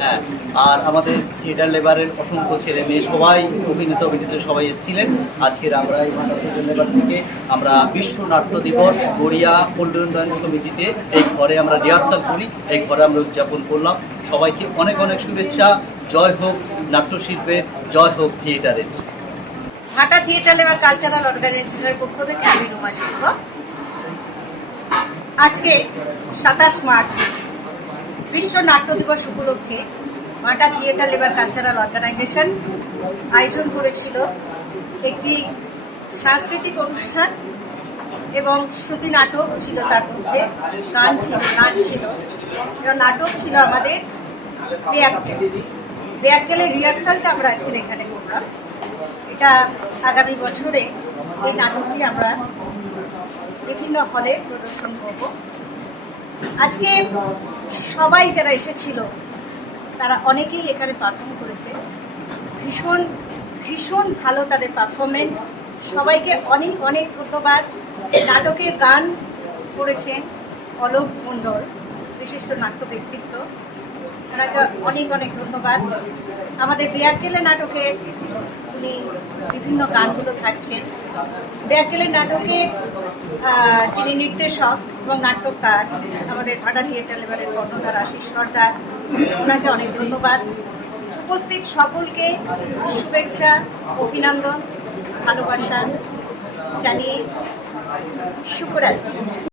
হ্যাঁ, আর আমাদের থিয়েটার লেবারের অসংখ্য ছেলে মেয়ে সবাই অভিনেত্রী সবাই এসেছিলেন। আজকের আমরা এই থিয়েটার লেবার থেকে আমরা বিশ্ব নাট্য দিবস গড়িয়া পল্লী উন্নয়ন সমিতিতে এই ঘরে আমরা রিহার্সাল করি, এই ঘরে আমরা উদযাপন করলাম। সবাইকে অনেক অনেক শুভেচ্ছা। জয় হোক নাট্যশিল্পের, জয় হোক থিয়েটারের। ভাটা থিয়েটার লেবার কালচারাল অর্গানাইজেশনের পক্ষ থেকে আমি রুমা সিংহ। আজকে 27 মার্চ বিশ্ব নাট্য দিবস উপলক্ষে ভাটা থিয়েটার লেবার কালচারাল অর্গানাইজেশন আয়োজন করেছিল একটি সাংস্কৃতিক অনুষ্ঠান এবং শ্রুতি নাটক ছিল, তার মধ্যে গান ছিল, নাচ ছিল। নাটক ছিল আমাদের ব্যাককেলের রিহার্সালটা আমরা আজকে এখানে করলাম। এটা আগামী বছরে এই নাটকটি আমরা বিভিন্ন হলে প্রদর্শন করব। আজকে সবাই যারা এসেছিল তারা অনেকেই এখানে পারফর্ম করেছে, ভীষণ ভীষণ ভালো তাদের পারফরমেন্স। সবাইকে অনেক অনেক ধন্যবাদ। নাটকের গান করেছেন অলোক মণ্ডল, বিশিষ্ট নাট্য ব্যক্তিত্ব, ওনাকে অনেক অনেক ধন্যবাদ। আমাদের বেয়ারকেলের নাটকে উনি বিভিন্ন গানগুলো থাকছেন। বেয়ারকেলের নাটকের যিনি নির্দেশক এবং নাট্যকার আমাদের ভাটা থিয়েটার লেবারের কর্ণধার আশিস সর্দার, ওনাকে অনেক ধন্যবাদ। উপস্থিত সকলকে শুভেচ্ছা, অভিনন্দন, ভালোবাসা জানিয়ে শুভরাত্রি।